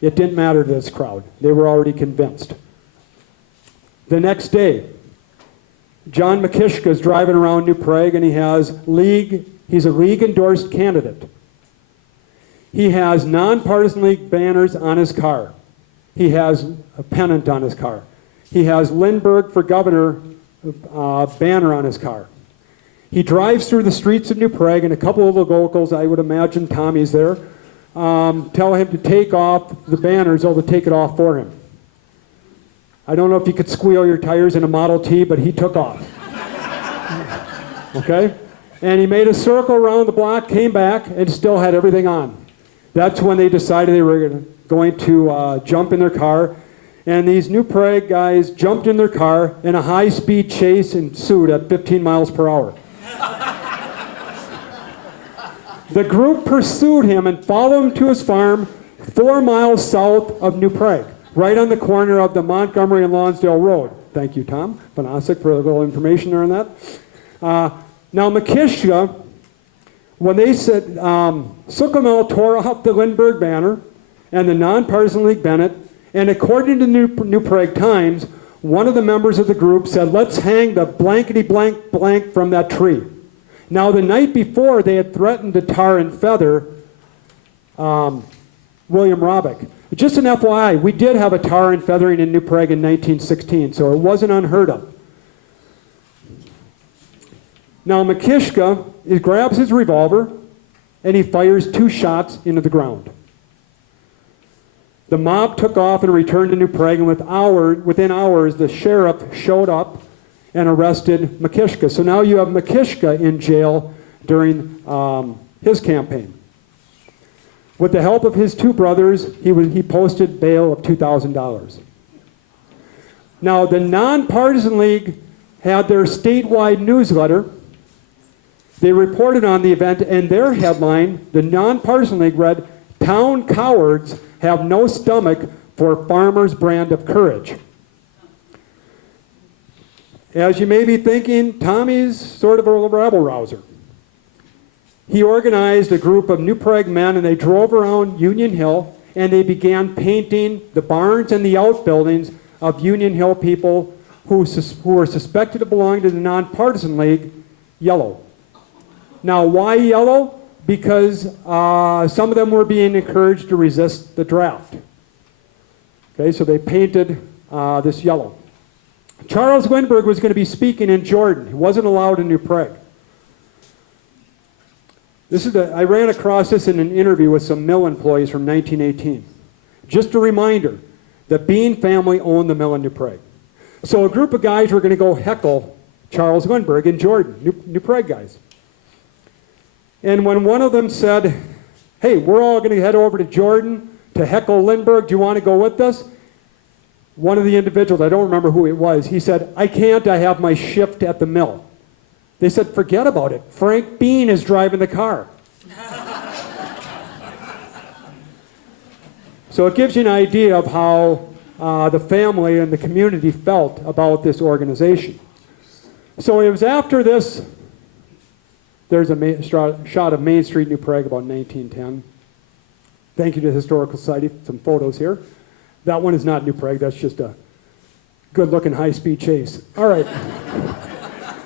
It didn't matter to this crowd. They were already convinced. The next day, John McKishka is driving around New Prague, and he's a League-endorsed candidate. He has Nonpartisan League banners on his car. He has a pennant on his car. He has Lindbergh for governor banner on his car. He drives through the streets of New Prague, and a couple of the locals, I would imagine Tommy's there, tell him to take off the banners, or they'll take it off for him. I don't know if you could squeal your tires in a Model T, but he took off. Okay? And he made a circle around the block, came back, and still had everything on. That's when they decided they were going to jump in their car. And these New Prague guys jumped in their car, and a high-speed chase ensued at 15 miles per hour. The group pursued him and followed him to his farm 4 miles south of New Prague, right on the corner of the Montgomery and Lonsdale Road. Thank you, Tom Panasic, for a little information there on that. Now, McKishka, when they said Suckamel tore off the Lindbergh banner and the Nonpartisan League Bennett, and according to the New Prague Times, one of the members of the group said, let's hang the blankety-blank blank from that tree. Now, the night before, they had threatened to tar and feather William Robick. Just an FYI, we did have a tar and feathering in New Prague in 1916, so it wasn't unheard of. Now, McKishka grabs his revolver, and he fires 2 shots into the ground. The mob took off and returned to New Prague, and within hours, the sheriff showed up and arrested McKishka. So now you have McKishka in jail during his campaign. With the help of his 2 brothers, he posted bail of $2,000. Now, the Nonpartisan League had their statewide newsletter, They reported on the event, and their headline, the Nonpartisan League, read, "Town cowards have no stomach for farmers' brand of courage." As you may be thinking, Tommy's sort of a rabble-rouser. He organized a group of New Prague men, and they drove around Union Hill, and they began painting the barns and the outbuildings of Union Hill people who were suspected to belong to the Nonpartisan League yellow. Now, why yellow? Because some of them were being encouraged to resist the draft. Okay, so they painted this yellow. Charles Lindbergh was going to be speaking in Jordan. He wasn't allowed in New Prague. I ran across this in an interview with some mill employees from 1918. Just a reminder, the Bean family owned the mill in New Prague. So a group of guys were going to go heckle Charles Lindbergh in Jordan, New Prague guys. And when one of them said, "Hey, we're all going to head over to Jordan to heckle Lindbergh, do you want to go with us?" One of the individuals, I don't remember who it was, he said, "I can't, I have my shift at the mill." They said, "Forget about it. Frank Bean is driving the car." So it gives you an idea of how the family and the community felt about this organization. So it was after this, there's a shot of Main Street, New Prague, about 1910. Thank you to the Historical Society, some photos here. That one is not New Prague, that's just a good-looking high-speed chase. All right.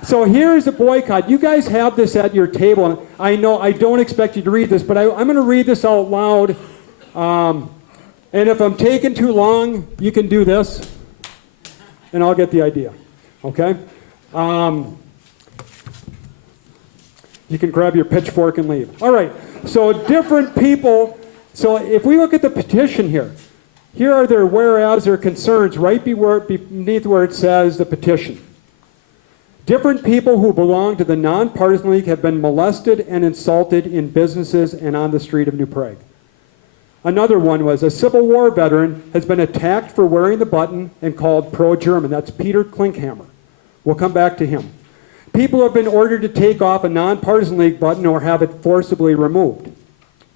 So here's a boycott. You guys have this at your table. I know I don't expect you to read this, but I'm going to read this out loud. And if I'm taking too long, you can do this, and I'll get the idea. Okay? You can grab your pitchfork and leave. All right. So different people. So if we look at the petition here, here are their whereas, their concerns right beneath where it says the petition. Different people who belong to the Nonpartisan League have been molested and insulted in businesses and on the street of New Prague. Another one was a Civil War veteran has been attacked for wearing the button and called pro-German. That's Peter Klinkhammer. We'll come back to him. People have been ordered to take off a Nonpartisan League button or have it forcibly removed.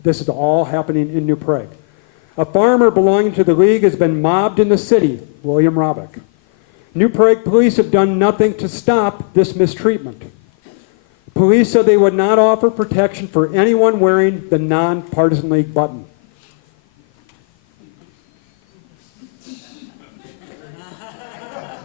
This is all happening in New Prague. A farmer belonging to the League has been mobbed in the city, William Robick. New Prague police have done nothing to stop this mistreatment. Police said they would not offer protection for anyone wearing the Nonpartisan League button.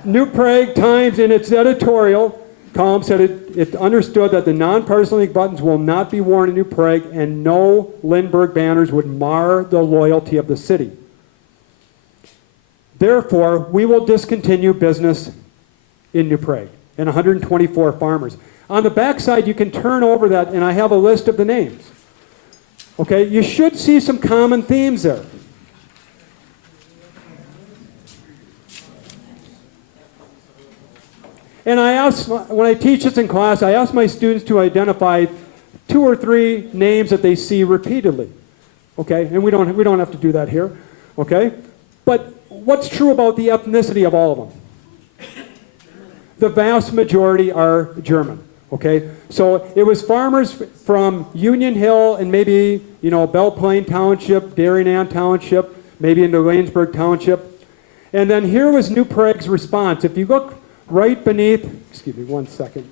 New Prague Times, in its editorial column, said it understood that the Nonpartisan League buttons will not be worn in New Prague, and no Lindbergh banners would mar the loyalty of the city. Therefore, we will discontinue business in New Prague, and 124 farmers. On the backside, you can turn over that, and I have a list of the names. Okay, you should see some common themes there. And I ask, when I teach this in class, I ask my students to identify 2 or 3 names that they see repeatedly. Okay, and we don't have to do that here. Okay, but what's true about the ethnicity of all of them? The vast majority are German. Okay, so it was farmers from Union Hill and maybe, Belle Plaine Township, Darien Township, maybe into Lanesburg Township. And then here was New Prague's response. If you look right beneath, excuse me one second,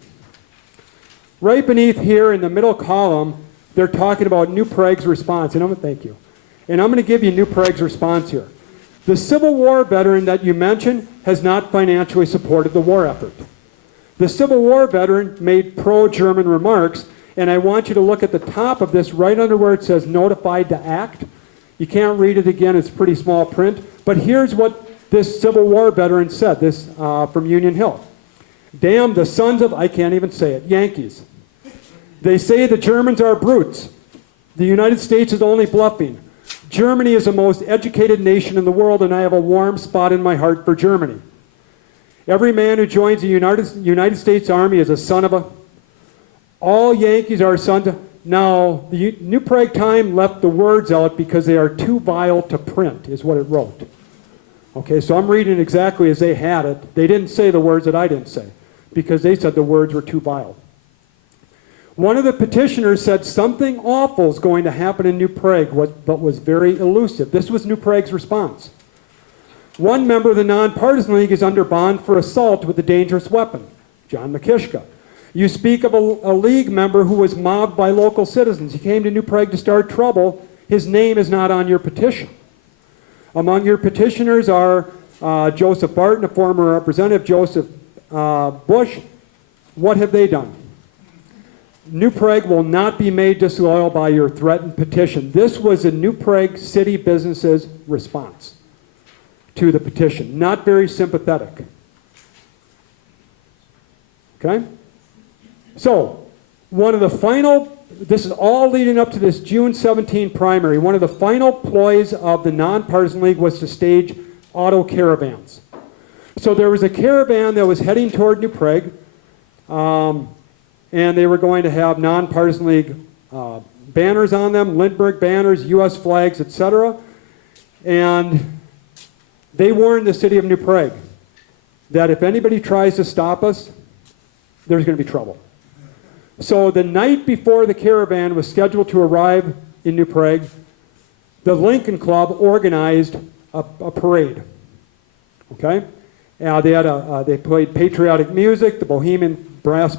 right beneath here in the middle column, they're talking about New Prague's response. And thank you. And I'm going to give you New Prague's response here. The Civil War veteran that you mentioned has not financially supported the war effort. The Civil War veteran made pro-German remarks, and I want you to look at the top of this right under where it says notified to act. You can't read it again, it's pretty small print, but here's what this Civil War veteran said, this from Union Hill. Damn the sons of, I can't even say it, Yankees. They say the Germans are brutes. The United States is only bluffing. Germany is the most educated nation in the world, and I have a warm spot in my heart for Germany. Every man who joins the United States Army is a son of a... All Yankees are sons of... Now, the New Prague Times left the words out because they are too vile to print, is what it wrote. Okay, so I'm reading exactly as they had it. They didn't say the words that I didn't say, because they said the words were too vile. One of the petitioners said something awful is going to happen in New Prague, but was very elusive. This was New Prague's response. One member of the Nonpartisan League is under bond for assault with a dangerous weapon, John Mikishka. You speak of a league member who was mobbed by local citizens. He came to New Prague to start trouble. His name is not on your petition. Among your petitioners are Joseph Barton, a former representative, Joseph Bush. What have they done? New Prague will not be made disloyal by your threatened petition. This was a New Prague city business's response to the petition. Not very sympathetic. Okay? So, one of the final, this is all leading up to this June 17 primary, one of the final ploys of the Nonpartisan League was to stage auto caravans. So there was a caravan that was heading toward New Prague, and they were going to have Nonpartisan League banners on them, Lindbergh banners, U.S. flags, etc. And they warned the city of New Prague that if anybody tries to stop us, there's going to be trouble. So the night before the caravan was scheduled to arrive in New Prague, the Lincoln Club organized a parade. Okay? They played patriotic music, the Bohemian Brass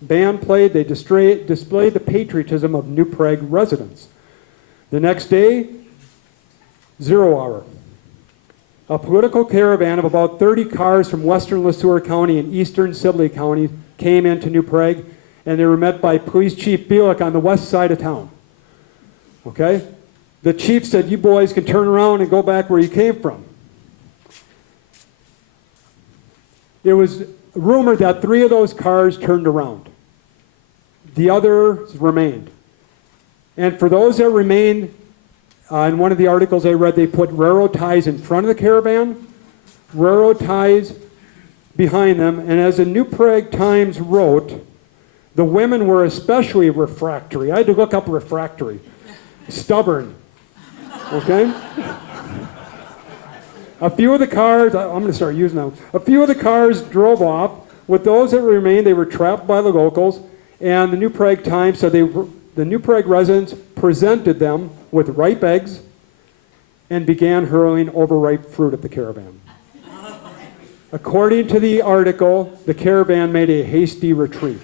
band played, they displayed the patriotism of New Prague residents. The next day, 0 hour. A political caravan of about 30 cars from western Le Sueur County and eastern Sibley County came into New Prague, and they were met by Police Chief Bielek on the west side of town. Okay? The chief said, you boys can turn around and go back where you came from. It was rumored that 3 of those cars turned around. The others remained. And for those that remained, in one of the articles I read, they put railroad ties in front of the caravan, railroad ties behind them, and as the New Prague Times wrote, the women were especially refractory. I had to look up refractory. Stubborn. Okay? A few of the cars, I'm going to start using them. A few of the cars drove off. With those that remained, they were trapped by the locals, and the New Prague Times said the New Prague residents presented them with ripe eggs and began hurling overripe fruit at the caravan. According to the article, the caravan made a hasty retreat.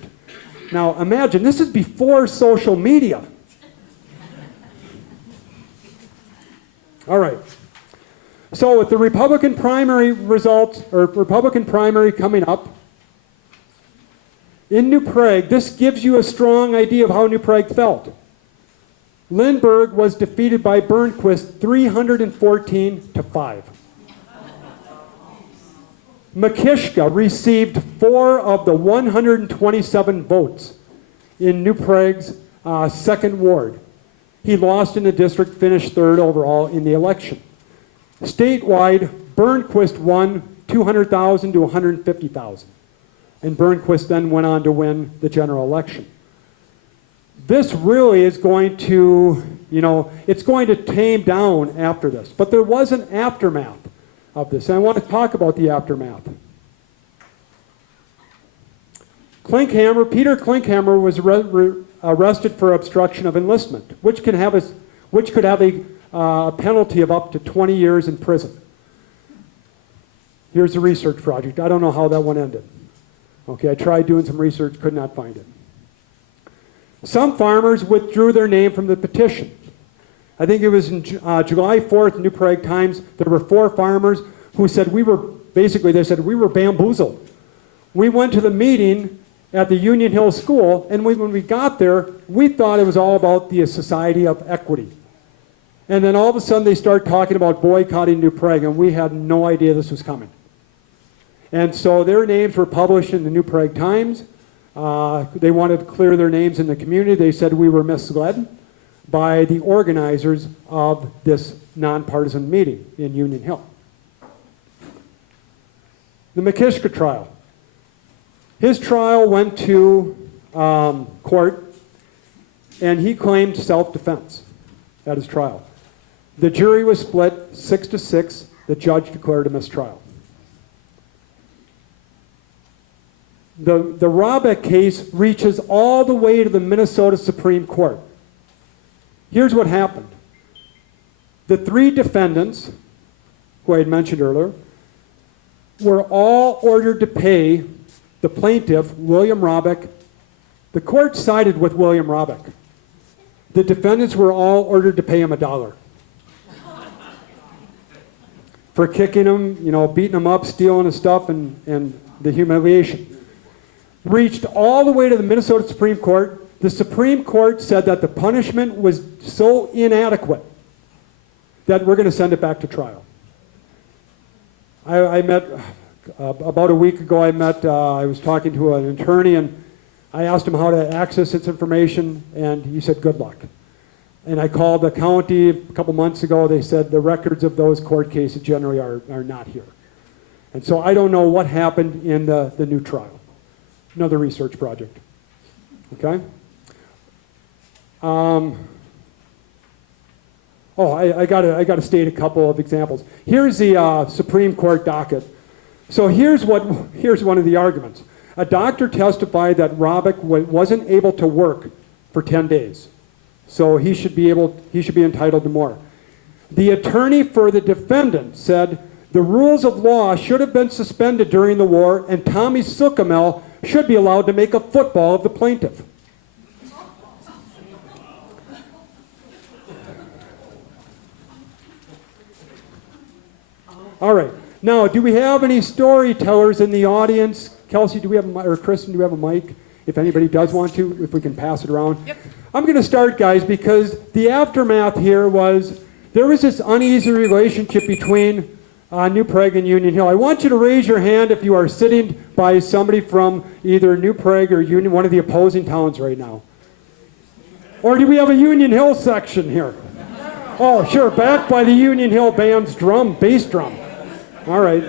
Now imagine, this is before social media. All right. So with the Republican primary results, or Republican primary coming up, in New Prague, this gives you a strong idea of how New Prague felt. Lindbergh was defeated by Burnquist 314-5. Mikishka received 4 of the 127 votes in New Prague's 2nd ward. He lost in the district, finished 3rd overall in the election. Statewide, Burnquist won 200,000 to 150,000. And Burnquist then went on to win the general election. This really is going to, it's going to tame down after this. But there was an aftermath of this, and I want to talk about the aftermath. Peter Klinkhammer was arrested for obstruction of enlistment, which could have a penalty of up to 20 years in prison. Here's a research project. I don't know how that one ended. Okay, I tried doing some research, could not find it. Some farmers withdrew their name from the petition. I think it was in July 4th, New Prague Times, there were 4 farmers who said they said we were bamboozled. We went to the meeting at the Union Hill School, and when we got there, we thought it was all about the Society of Equity. And then all of a sudden they start talking about boycotting New Prague, and we had no idea this was coming. And so their names were published in the New Prague Times. They wanted to clear their names in the community. They said we were misled by the organizers of this nonpartisan meeting in Union Hill. The Mikishka trial. His trial went to court, and he claimed self-defense at his trial. The jury was split 6-6. The judge declared a mistrial. The Robeck case reaches all the way to the Minnesota Supreme Court. Here's what happened. The three defendants, who I had mentioned earlier, were all ordered to pay the plaintiff, William Robeck. The court sided with William Robeck. The defendants were all ordered to pay him $1 for kicking him, beating him up, stealing his stuff, and the humiliation. Reached all the way to the Minnesota Supreme Court. The Supreme Court said that the punishment was so inadequate that we're going to send it back to trial. I met, about a week ago, I was talking to an attorney, and I asked him how to access this information, and he said, good luck. And I called the county a couple months ago. They said the records of those court cases generally are not here. And so I don't know what happened in the new trial. Another research project. Okay? I got to state a couple of examples. Here's the Supreme Court docket. So here's one of the arguments. A doctor testified that Robeck wasn't able to work for 10 days. So he should be entitled to more. The attorney for the defendant said the rules of law should have been suspended during the war, and Tommy Suchamel should be allowed to make a football of the plaintiff. All right. Now, do we have any storytellers in the audience? Kelsey, or Kristen, do we have a mic? If anybody does want to, if we can pass it around. Yep. I'm going to start, guys, because the aftermath here was there was this uneasy relationship between New Prague and Union Hill. I want you to raise your hand if you are sitting by somebody from either New Prague or Union, one of the opposing towns right now. Or do we have a Union Hill section here? Oh, sure, backed by the Union Hill band's bass drum. All right.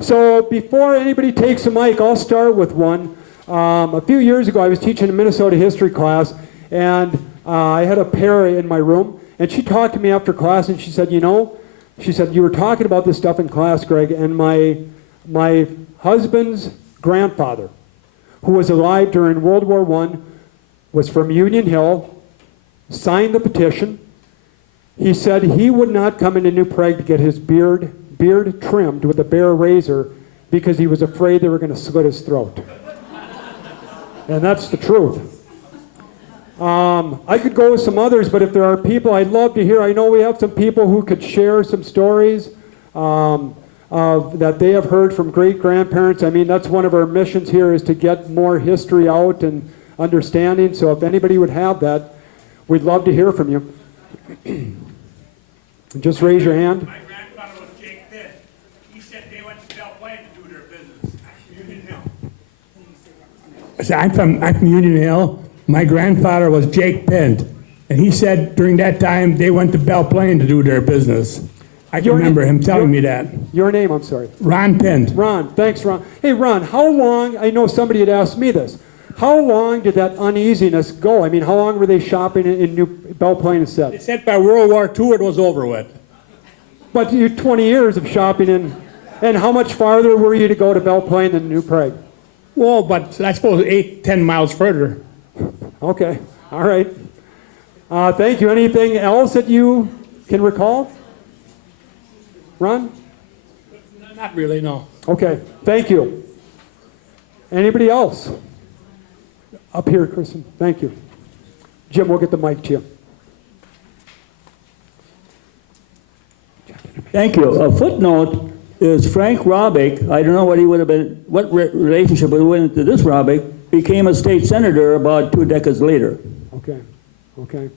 So before anybody takes a mic, I'll start with one. A few years ago, I was teaching a Minnesota history class, and I had a pair in my room, and she talked to me after class, and she said, you were talking about this stuff in class, Greg, and my husband's grandfather, who was alive during World War I, was from Union Hill, signed the petition. He said he would not come into New Prague to get his beard trimmed with a bare razor because he was afraid they were going to slit his throat. And that's the truth. I could go with some others, but if there are people I'd love to hear, I know we have some people who could share some stories that they have heard from great-grandparents. I mean, that's one of our missions here, is to get more history out and understanding. So if anybody would have that, we'd love to hear from you. Just raise your hand. My grandfather was Jake Pitt. He said they went to Belle Plaine to do their business. Union Hill. So I'm from Union Hill. My grandfather was Jake Pint, and he said during that time they went to Belle Plaine to do their business. I can remember him telling me that. Your name, I'm sorry. Ron Pint. Ron, thanks, Ron. Hey, Ron, how long, I know somebody had asked me this, how long did that uneasiness go? I mean, how long were they shopping in New Belle Plaine instead? They said by World War II it was over with. But you 20 years of shopping in, and how much farther were you to go to Belle Plaine than New Prague? Well, but I suppose 8-10 miles further. Okay, all right. Thank you. Anything else that you can recall? Ron? Not really, no. Okay, thank you. Anybody else? Up here, Kristen. Thank you. Jim, we'll get the mic to you. Thank you. A footnote is Frank Robeck. I don't know what he would have been, what relationship he went into this Robeck, became a state senator about 2 decades later. Okay, okay.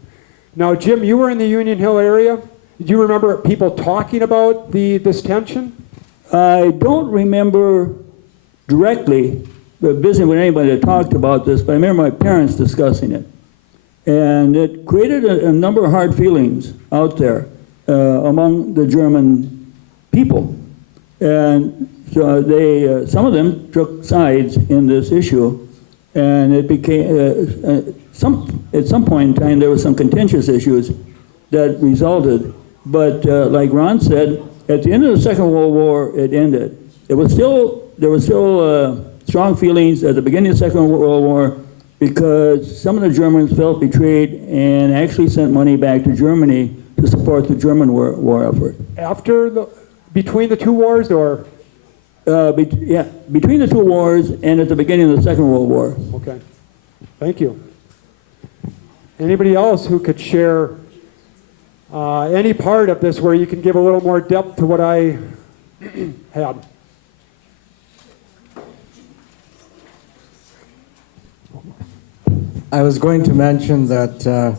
Now, Jim, you were in the Union Hill area. Do you remember people talking about this tension? I don't remember directly visiting with anybody that talked about this, but I remember my parents discussing it. And it created a number of hard feelings out there among the German people. And so they, some of them took sides in this issue, and it became, at some point in time there were some contentious issues that resulted. But like Ron said, at the end of the Second World War, it ended. It was still there were still strong feelings at the beginning of the Second World War because some of the Germans felt betrayed and actually sent money back to Germany to support the German war effort. Between the two wars, or? Between the two wars and at the beginning of the Second World War. Okay, thank you. Anybody else who could share any part of this where you can give a little more depth to what I had? I was going to mention that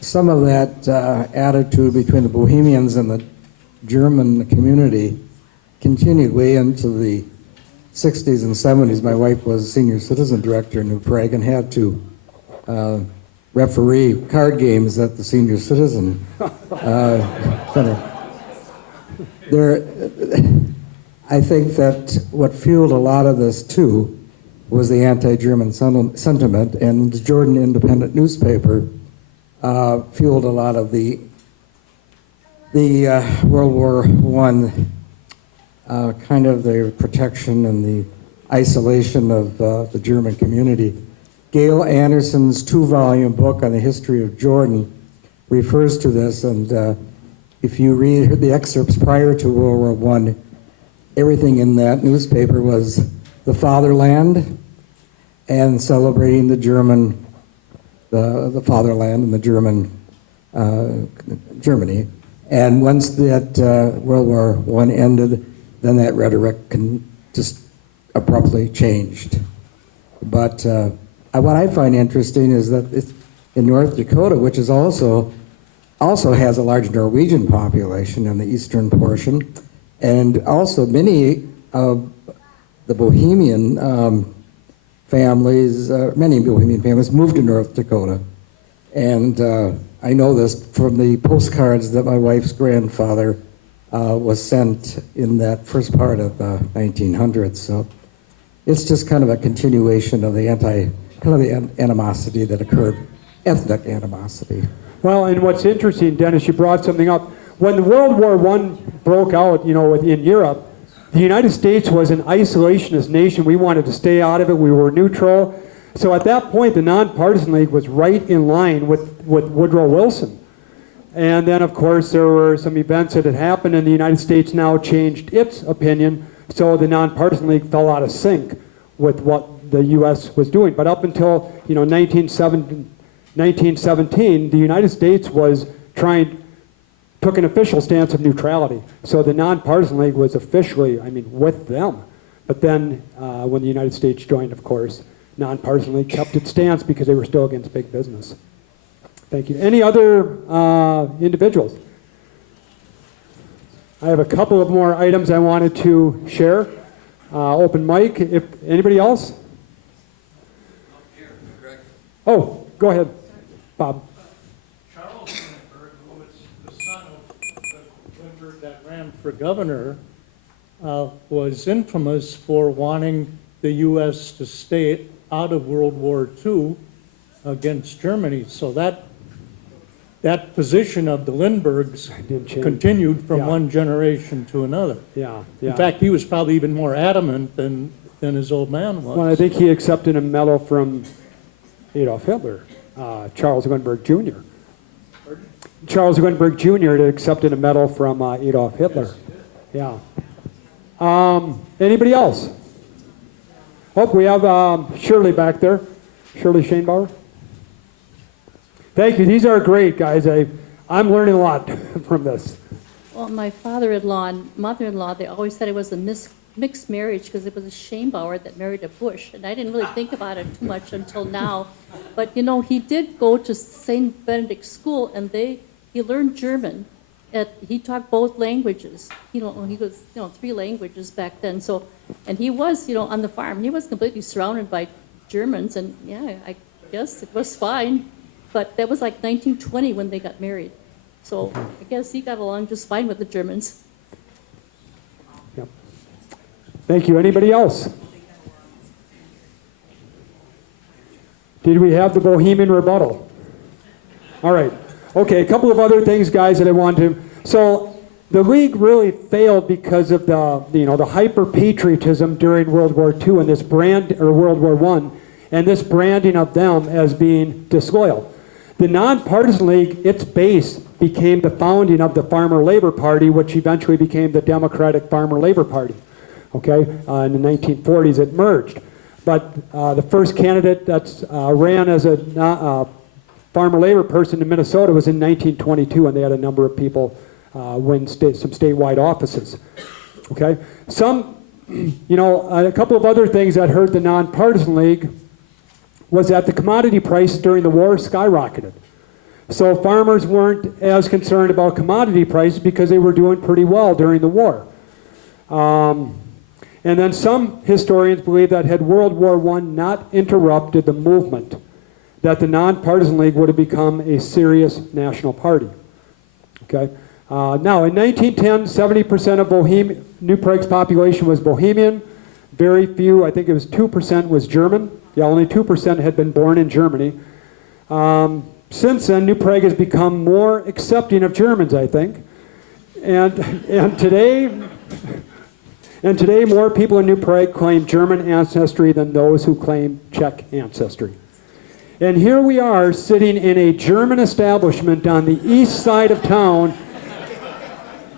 some of that attitude between the Bohemians and the German community continued way into the 60s and 70s. My wife was senior citizen director in New Prague and had to referee card games at the senior citizen center. I think that what fueled a lot of this too was the anti-German sentiment, and the Jordan Independent newspaper fueled a lot of the World War I kind of the protection and the isolation of the German community. Gail Anderson's 2-volume book on the history of Jordan refers to this, and if you read the excerpts prior to World War I, everything in that newspaper was the fatherland and celebrating the German, the fatherland and the German, Germany. And once that World War I ended, then that rhetoric just abruptly changed. But what I find interesting is that in North Dakota, which is also has a large Norwegian population in the eastern portion, and also many of the Bohemian families, many Bohemian families moved to North Dakota. And I know this from the postcards that my wife's grandfather was sent in that first part of the 1900s. So it's just kind of a continuation of the animosity that occurred, ethnic animosity. Well, and what's interesting, Dennis, you brought something up. When the World War I broke out, in Europe, the United States was an isolationist nation. We wanted to stay out of it. We were neutral. So at that point, the Nonpartisan League was right in line with Woodrow Wilson. And then, of course, there were some events that had happened, and the United States now changed its opinion, so the Nonpartisan League fell out of sync with what the U.S. was doing. But up until 1917, the United States took an official stance of neutrality. So the Nonpartisan League was officially, with them. But then when the United States joined, of course, Nonpartisan League kept its stance because they were still against big business. Thank you. Any other individuals? I have a couple of more items I wanted to share. Open mic. If anybody else? Oh, go ahead, Bob. Charles Lindbergh, who was the son of the Lindbergh that ran for governor, was infamous for wanting the U.S. to stay out of World War II against Germany. So that position of the Lindberghs continued from one generation to another. Yeah. In fact, he was probably even more adamant than his old man was. Well, I think he accepted a medal from Adolf Hitler, Charles Lindbergh Jr. Charles Lindbergh Jr. accepted a medal from Adolf Hitler. Yeah. Anybody else? Oh, we have Shirley back there. Shirley Shainbauer. Thank you. These are great, guys. I'm learning a lot from this. Well, my father-in-law and mother-in-law, they always said it was a mixed marriage because it was a Shainbauer that married a Bush. And I didn't really think about it too much until now. But, he did go to St. Benedict School, and he learned German. He taught both languages. He was, 3 languages back then. So, and he was, on the farm. He was completely surrounded by Germans. And, yeah, I guess it was fine. But that was like 1920 when they got married. So I guess he got along just fine with the Germans. Yep. Thank you. Anybody else? Did we have the Bohemian rebuttal? All right. Okay, a couple of other things, guys, that I want to. So the League really failed because of the hyper-patriotism during World War II and this World War I, and this branding of them as being disloyal. The Nonpartisan League, its base became the founding of the Farmer Labor Party, which eventually became the Democratic Farmer Labor Party. Okay, in the 1940s it merged. But the first candidate that ran as a farmer labor person in Minnesota was in 1922, and they had a number of people win some statewide offices. Okay, a couple of other things that hurt the Nonpartisan League was that the commodity price during the war skyrocketed. So farmers weren't as concerned about commodity prices because they were doing pretty well during the war. And then some historians believe that had World War I not interrupted the movement, that the Nonpartisan League would have become a serious national party. Okay. Now, in 1910, 70% of New Prague's population was Bohemian. Very few, I think it was 2% was German. Yeah, only 2% had been born in Germany. Since then, New Prague has become more accepting of Germans, I think. And today, more people in New Prague claim German ancestry than those who claim Czech ancestry. And here we are sitting in a German establishment on the east side of town.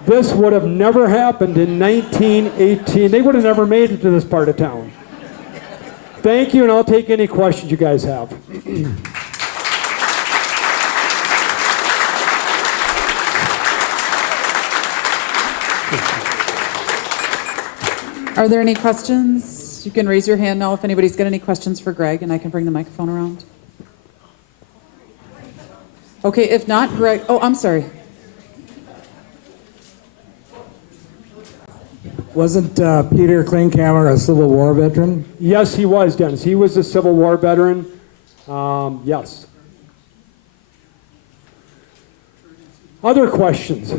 This would have never happened in 1918. They would have never made it to this part of town. Thank you, and I'll take any questions you guys have. Are there any questions? You can raise your hand now if anybody's got any questions for Greg, and I can bring the microphone around. Okay, if not, Greg, oh, I'm sorry. Wasn't Peter Klinkhammer a Civil War veteran? Yes, he was, Dennis. He was a Civil War veteran. Yes. Other questions?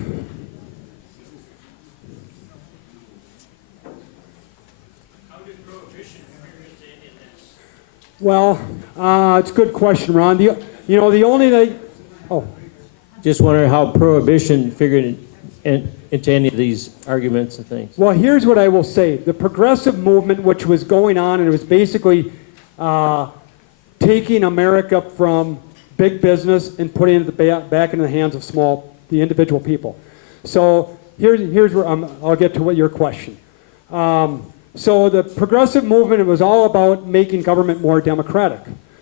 Well, it's a good question, Ron. The only thing... Oh. Just wondering how prohibition figured into any of these arguments and things. Well, here's what I will say. The progressive movement, which was going on, and it was basically taking America from big business and putting it back into the hands of the individual people. So here's where I'll get to your question. So the progressive movement, it was all about making government more democratic.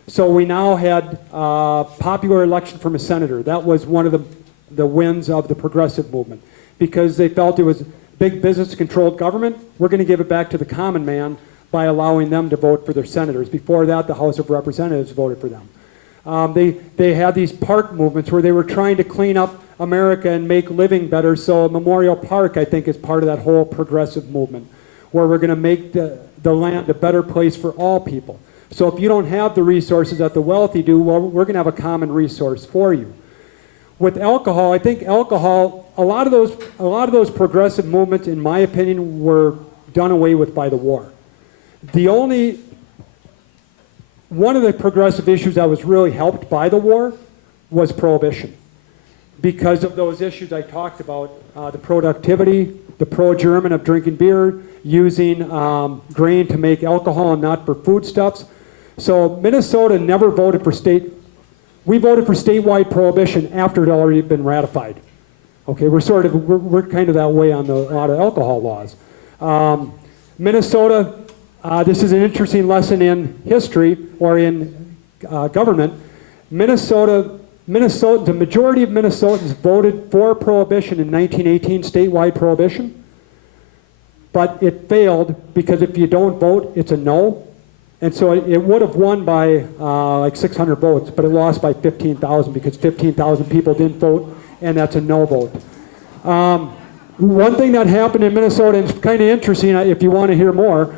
So we now had popular election from a senator. That was one of the wins of the progressive movement, because they felt it was big business controlled government. We're going to give it back to the common man by allowing them to vote for their senators. Before that, the House of Representatives voted for them. They had these park movements where they were trying to clean up America and make living better. So Memorial Park, I think, is part of that whole progressive movement, where we're going to make the land a better place for all people. So if you don't have the resources that the wealthy do, well, we're going to have a common resource for you. With alcohol, I think alcohol, a lot of those progressive movements, in my opinion, were done away with by the war. One of the progressive issues that was really helped by the war was prohibition, because of those issues I talked about, the productivity, the pro-German of drinking beer, using grain to make alcohol and not for foodstuffs. So Minnesota never voted for we voted for statewide prohibition after it had already been ratified. Okay, we're kind of that way on a lot of alcohol laws. Minnesota, this is an interesting lesson in history or in government. The majority of Minnesotans voted for prohibition in 1918, statewide prohibition, but it failed because if you don't vote, it's a no. And so it would have won by like 600 votes, but it lost by 15,000 because 15,000 people didn't vote, and that's a no vote. One thing that happened in Minnesota, and it's kind of interesting if you want to hear more,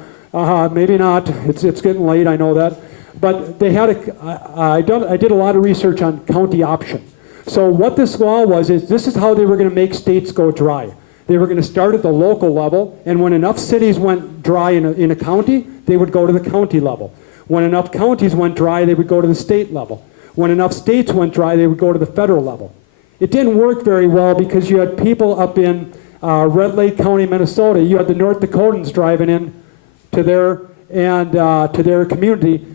maybe not, it's getting late, I know that, but they had I did a lot of research on county option. So what this law was is this is how they were going to make states go dry. They were going to start at the local level, and when enough cities went dry in a county, they would go to the county level. When enough counties went dry, they would go to the state level. When enough states went dry, they would go to the federal level. It didn't work very well because you had people up in Red Lake County, Minnesota. You had the North Dakotans driving in to their community.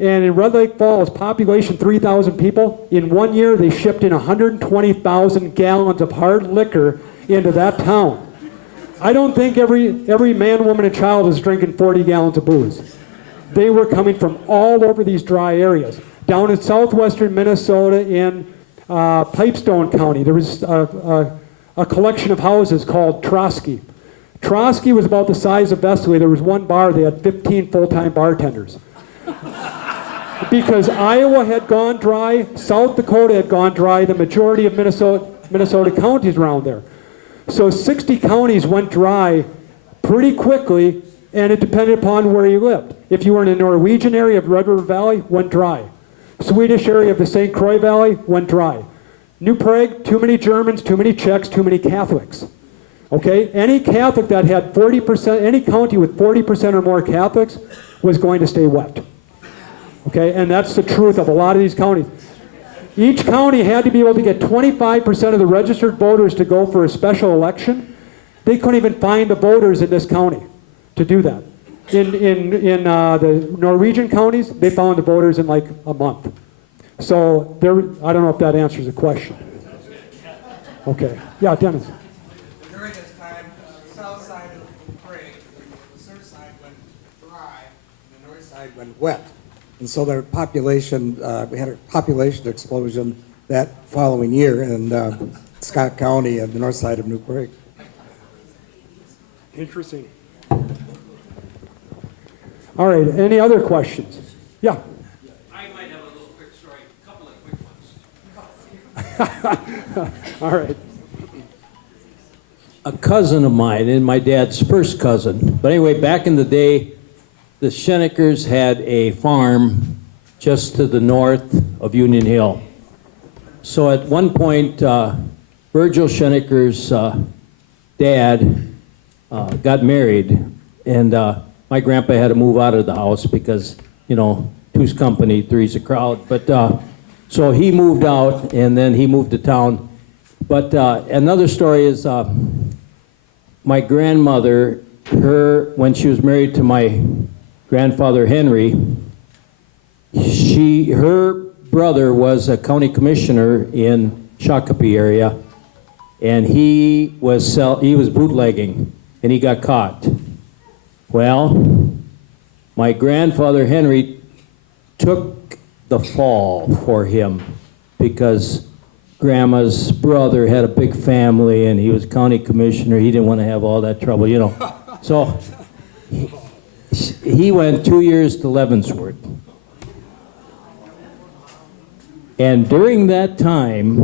And in Red Lake Falls, population 3,000 people. In 1 year, they shipped in 120,000 gallons of hard liquor into that town. I don't think every man, woman, and child is drinking 40 gallons of booze. They were coming from all over these dry areas. Down in southwestern Minnesota in Pipestone County, there was a collection of houses called Trotsky. Trotsky was about the size of Vesely. There was one bar, they had 15 full-time bartenders. Because Iowa had gone dry, South Dakota had gone dry, the majority of Minnesota counties around there. So 60 counties went dry pretty quickly, and it depended upon where you lived. If you were in the Norwegian area of Red River Valley, went dry. Swedish area of the St. Croix Valley, went dry. New Prague, too many Germans, too many Czechs, too many Catholics. Okay, any Catholic that had 40%, any county with 40% or more Catholics was going to stay wet. Okay, and that's the truth of a lot of these counties. Each county had to be able to get 25% of the registered voters to go for a special election. They couldn't even find the voters in this county to do that. In the Norwegian counties, they found the voters in like a month. So I don't know if that answers the question. Okay, yeah, Dennis. During this time, the south side of Prague, the south side went dry, and the north side went wet. And so the population, we had a population explosion that following year in Scott County and the north side of New Prague. Interesting. All right, any other questions? Yeah. I might have a little quick story, a couple of quick ones. All right. A cousin of mine, and my dad's first cousin, but anyway, back in the day, the Schenekers had a farm just to the north of Union Hill. So at one point, Virgil Scheneker's dad got married, and my grandpa had to move out of the house because, you know, two's company, three's a crowd. But so he moved out, and then he moved to town. But another story is my grandmother, when she was married to my grandfather Henry, her brother was a county commissioner in Shakopee area, and he was bootlegging, and he got caught. Well, my grandfather Henry took the fall for him because Grandma's brother had a big family, and he was county commissioner. He didn't want to have all that trouble, you know. So he went 2 years to Leavenworth. And during that time,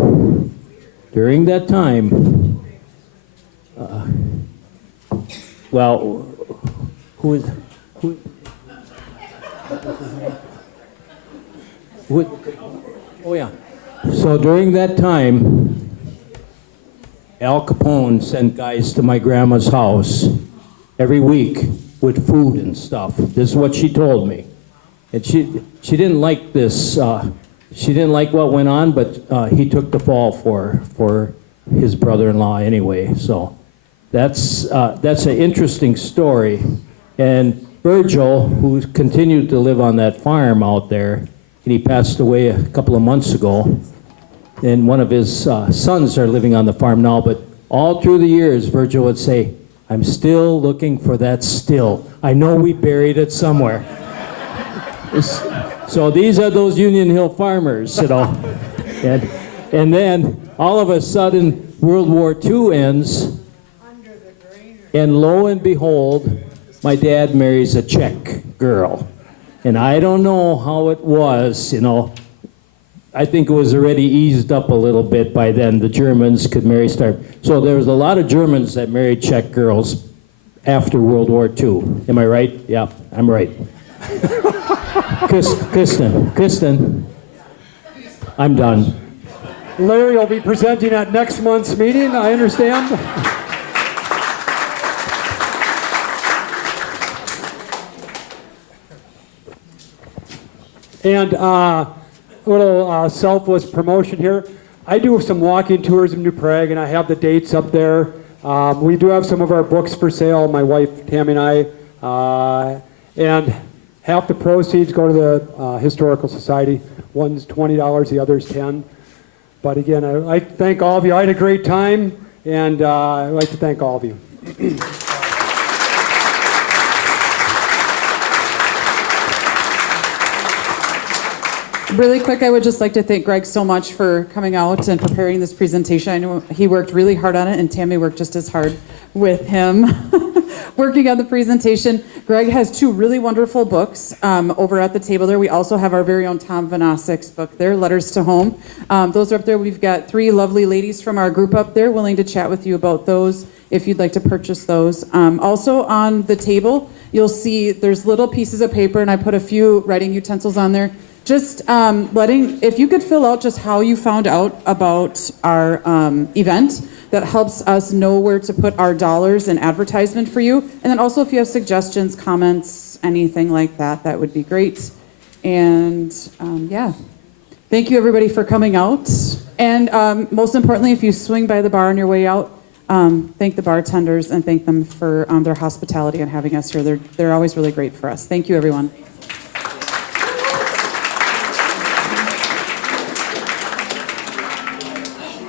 well, who? Oh yeah. So during that time, Al Capone sent guys to my grandma's house every week with food and stuff. This is what she told me. And she didn't like this, she didn't like what went on, but he took the fall for his brother-in-law anyway. So that's an interesting story. And Virgil, who continued to live on that farm out there, and he passed away a couple of months ago, and one of his sons are living on the farm now, but all through the years, Virgil would say, I'm still looking for that still. I know we buried it somewhere. So these are those Union Hill farmers, you know. And then all of a sudden, World War II ends, and lo and behold, my dad marries a Czech girl. And I don't know how it was, you know. I think it was already eased up a little bit by then. The Germans could marry So there was a lot of Germans that married Czech girls after World War II. Am I right? Yeah, I'm right. Kristen, I'm done. Larry will be presenting at next month's meeting, I understand. And a little selfless promotion here. I do some walking tours of New Prague, and I have the dates up there. We do have some of our books for sale, my wife Tammy and I, and half the proceeds go to the Historical Society. One's $20, the other's $10. But again, I'd like to thank all of you. I had a great time, and I'd like to thank all of you. Really quick, I would just like to thank Greg so much for coming out and preparing this presentation. I know he worked really hard on it, and Tammy worked just as hard with him working on the presentation. Greg has two really wonderful books over at the table there. We also have our very own Tom Vanasik's book there, Letters to Home. Those are up there. We've got three lovely ladies from our group up there willing to chat with you about those if you'd like to purchase those. Also on the table, you'll see there's little pieces of paper, and I put a few writing utensils on there. Just if you could fill out just how you found out about our event, that helps us know where to put our dollars in advertisement for you. And then also if you have suggestions, comments, anything like that, that would be great. And yeah, thank you everybody for coming out. And most importantly, if you swing by the bar on your way out, thank the bartenders and thank them for their hospitality and having us here. They're always really great for us. Thank you, everyone.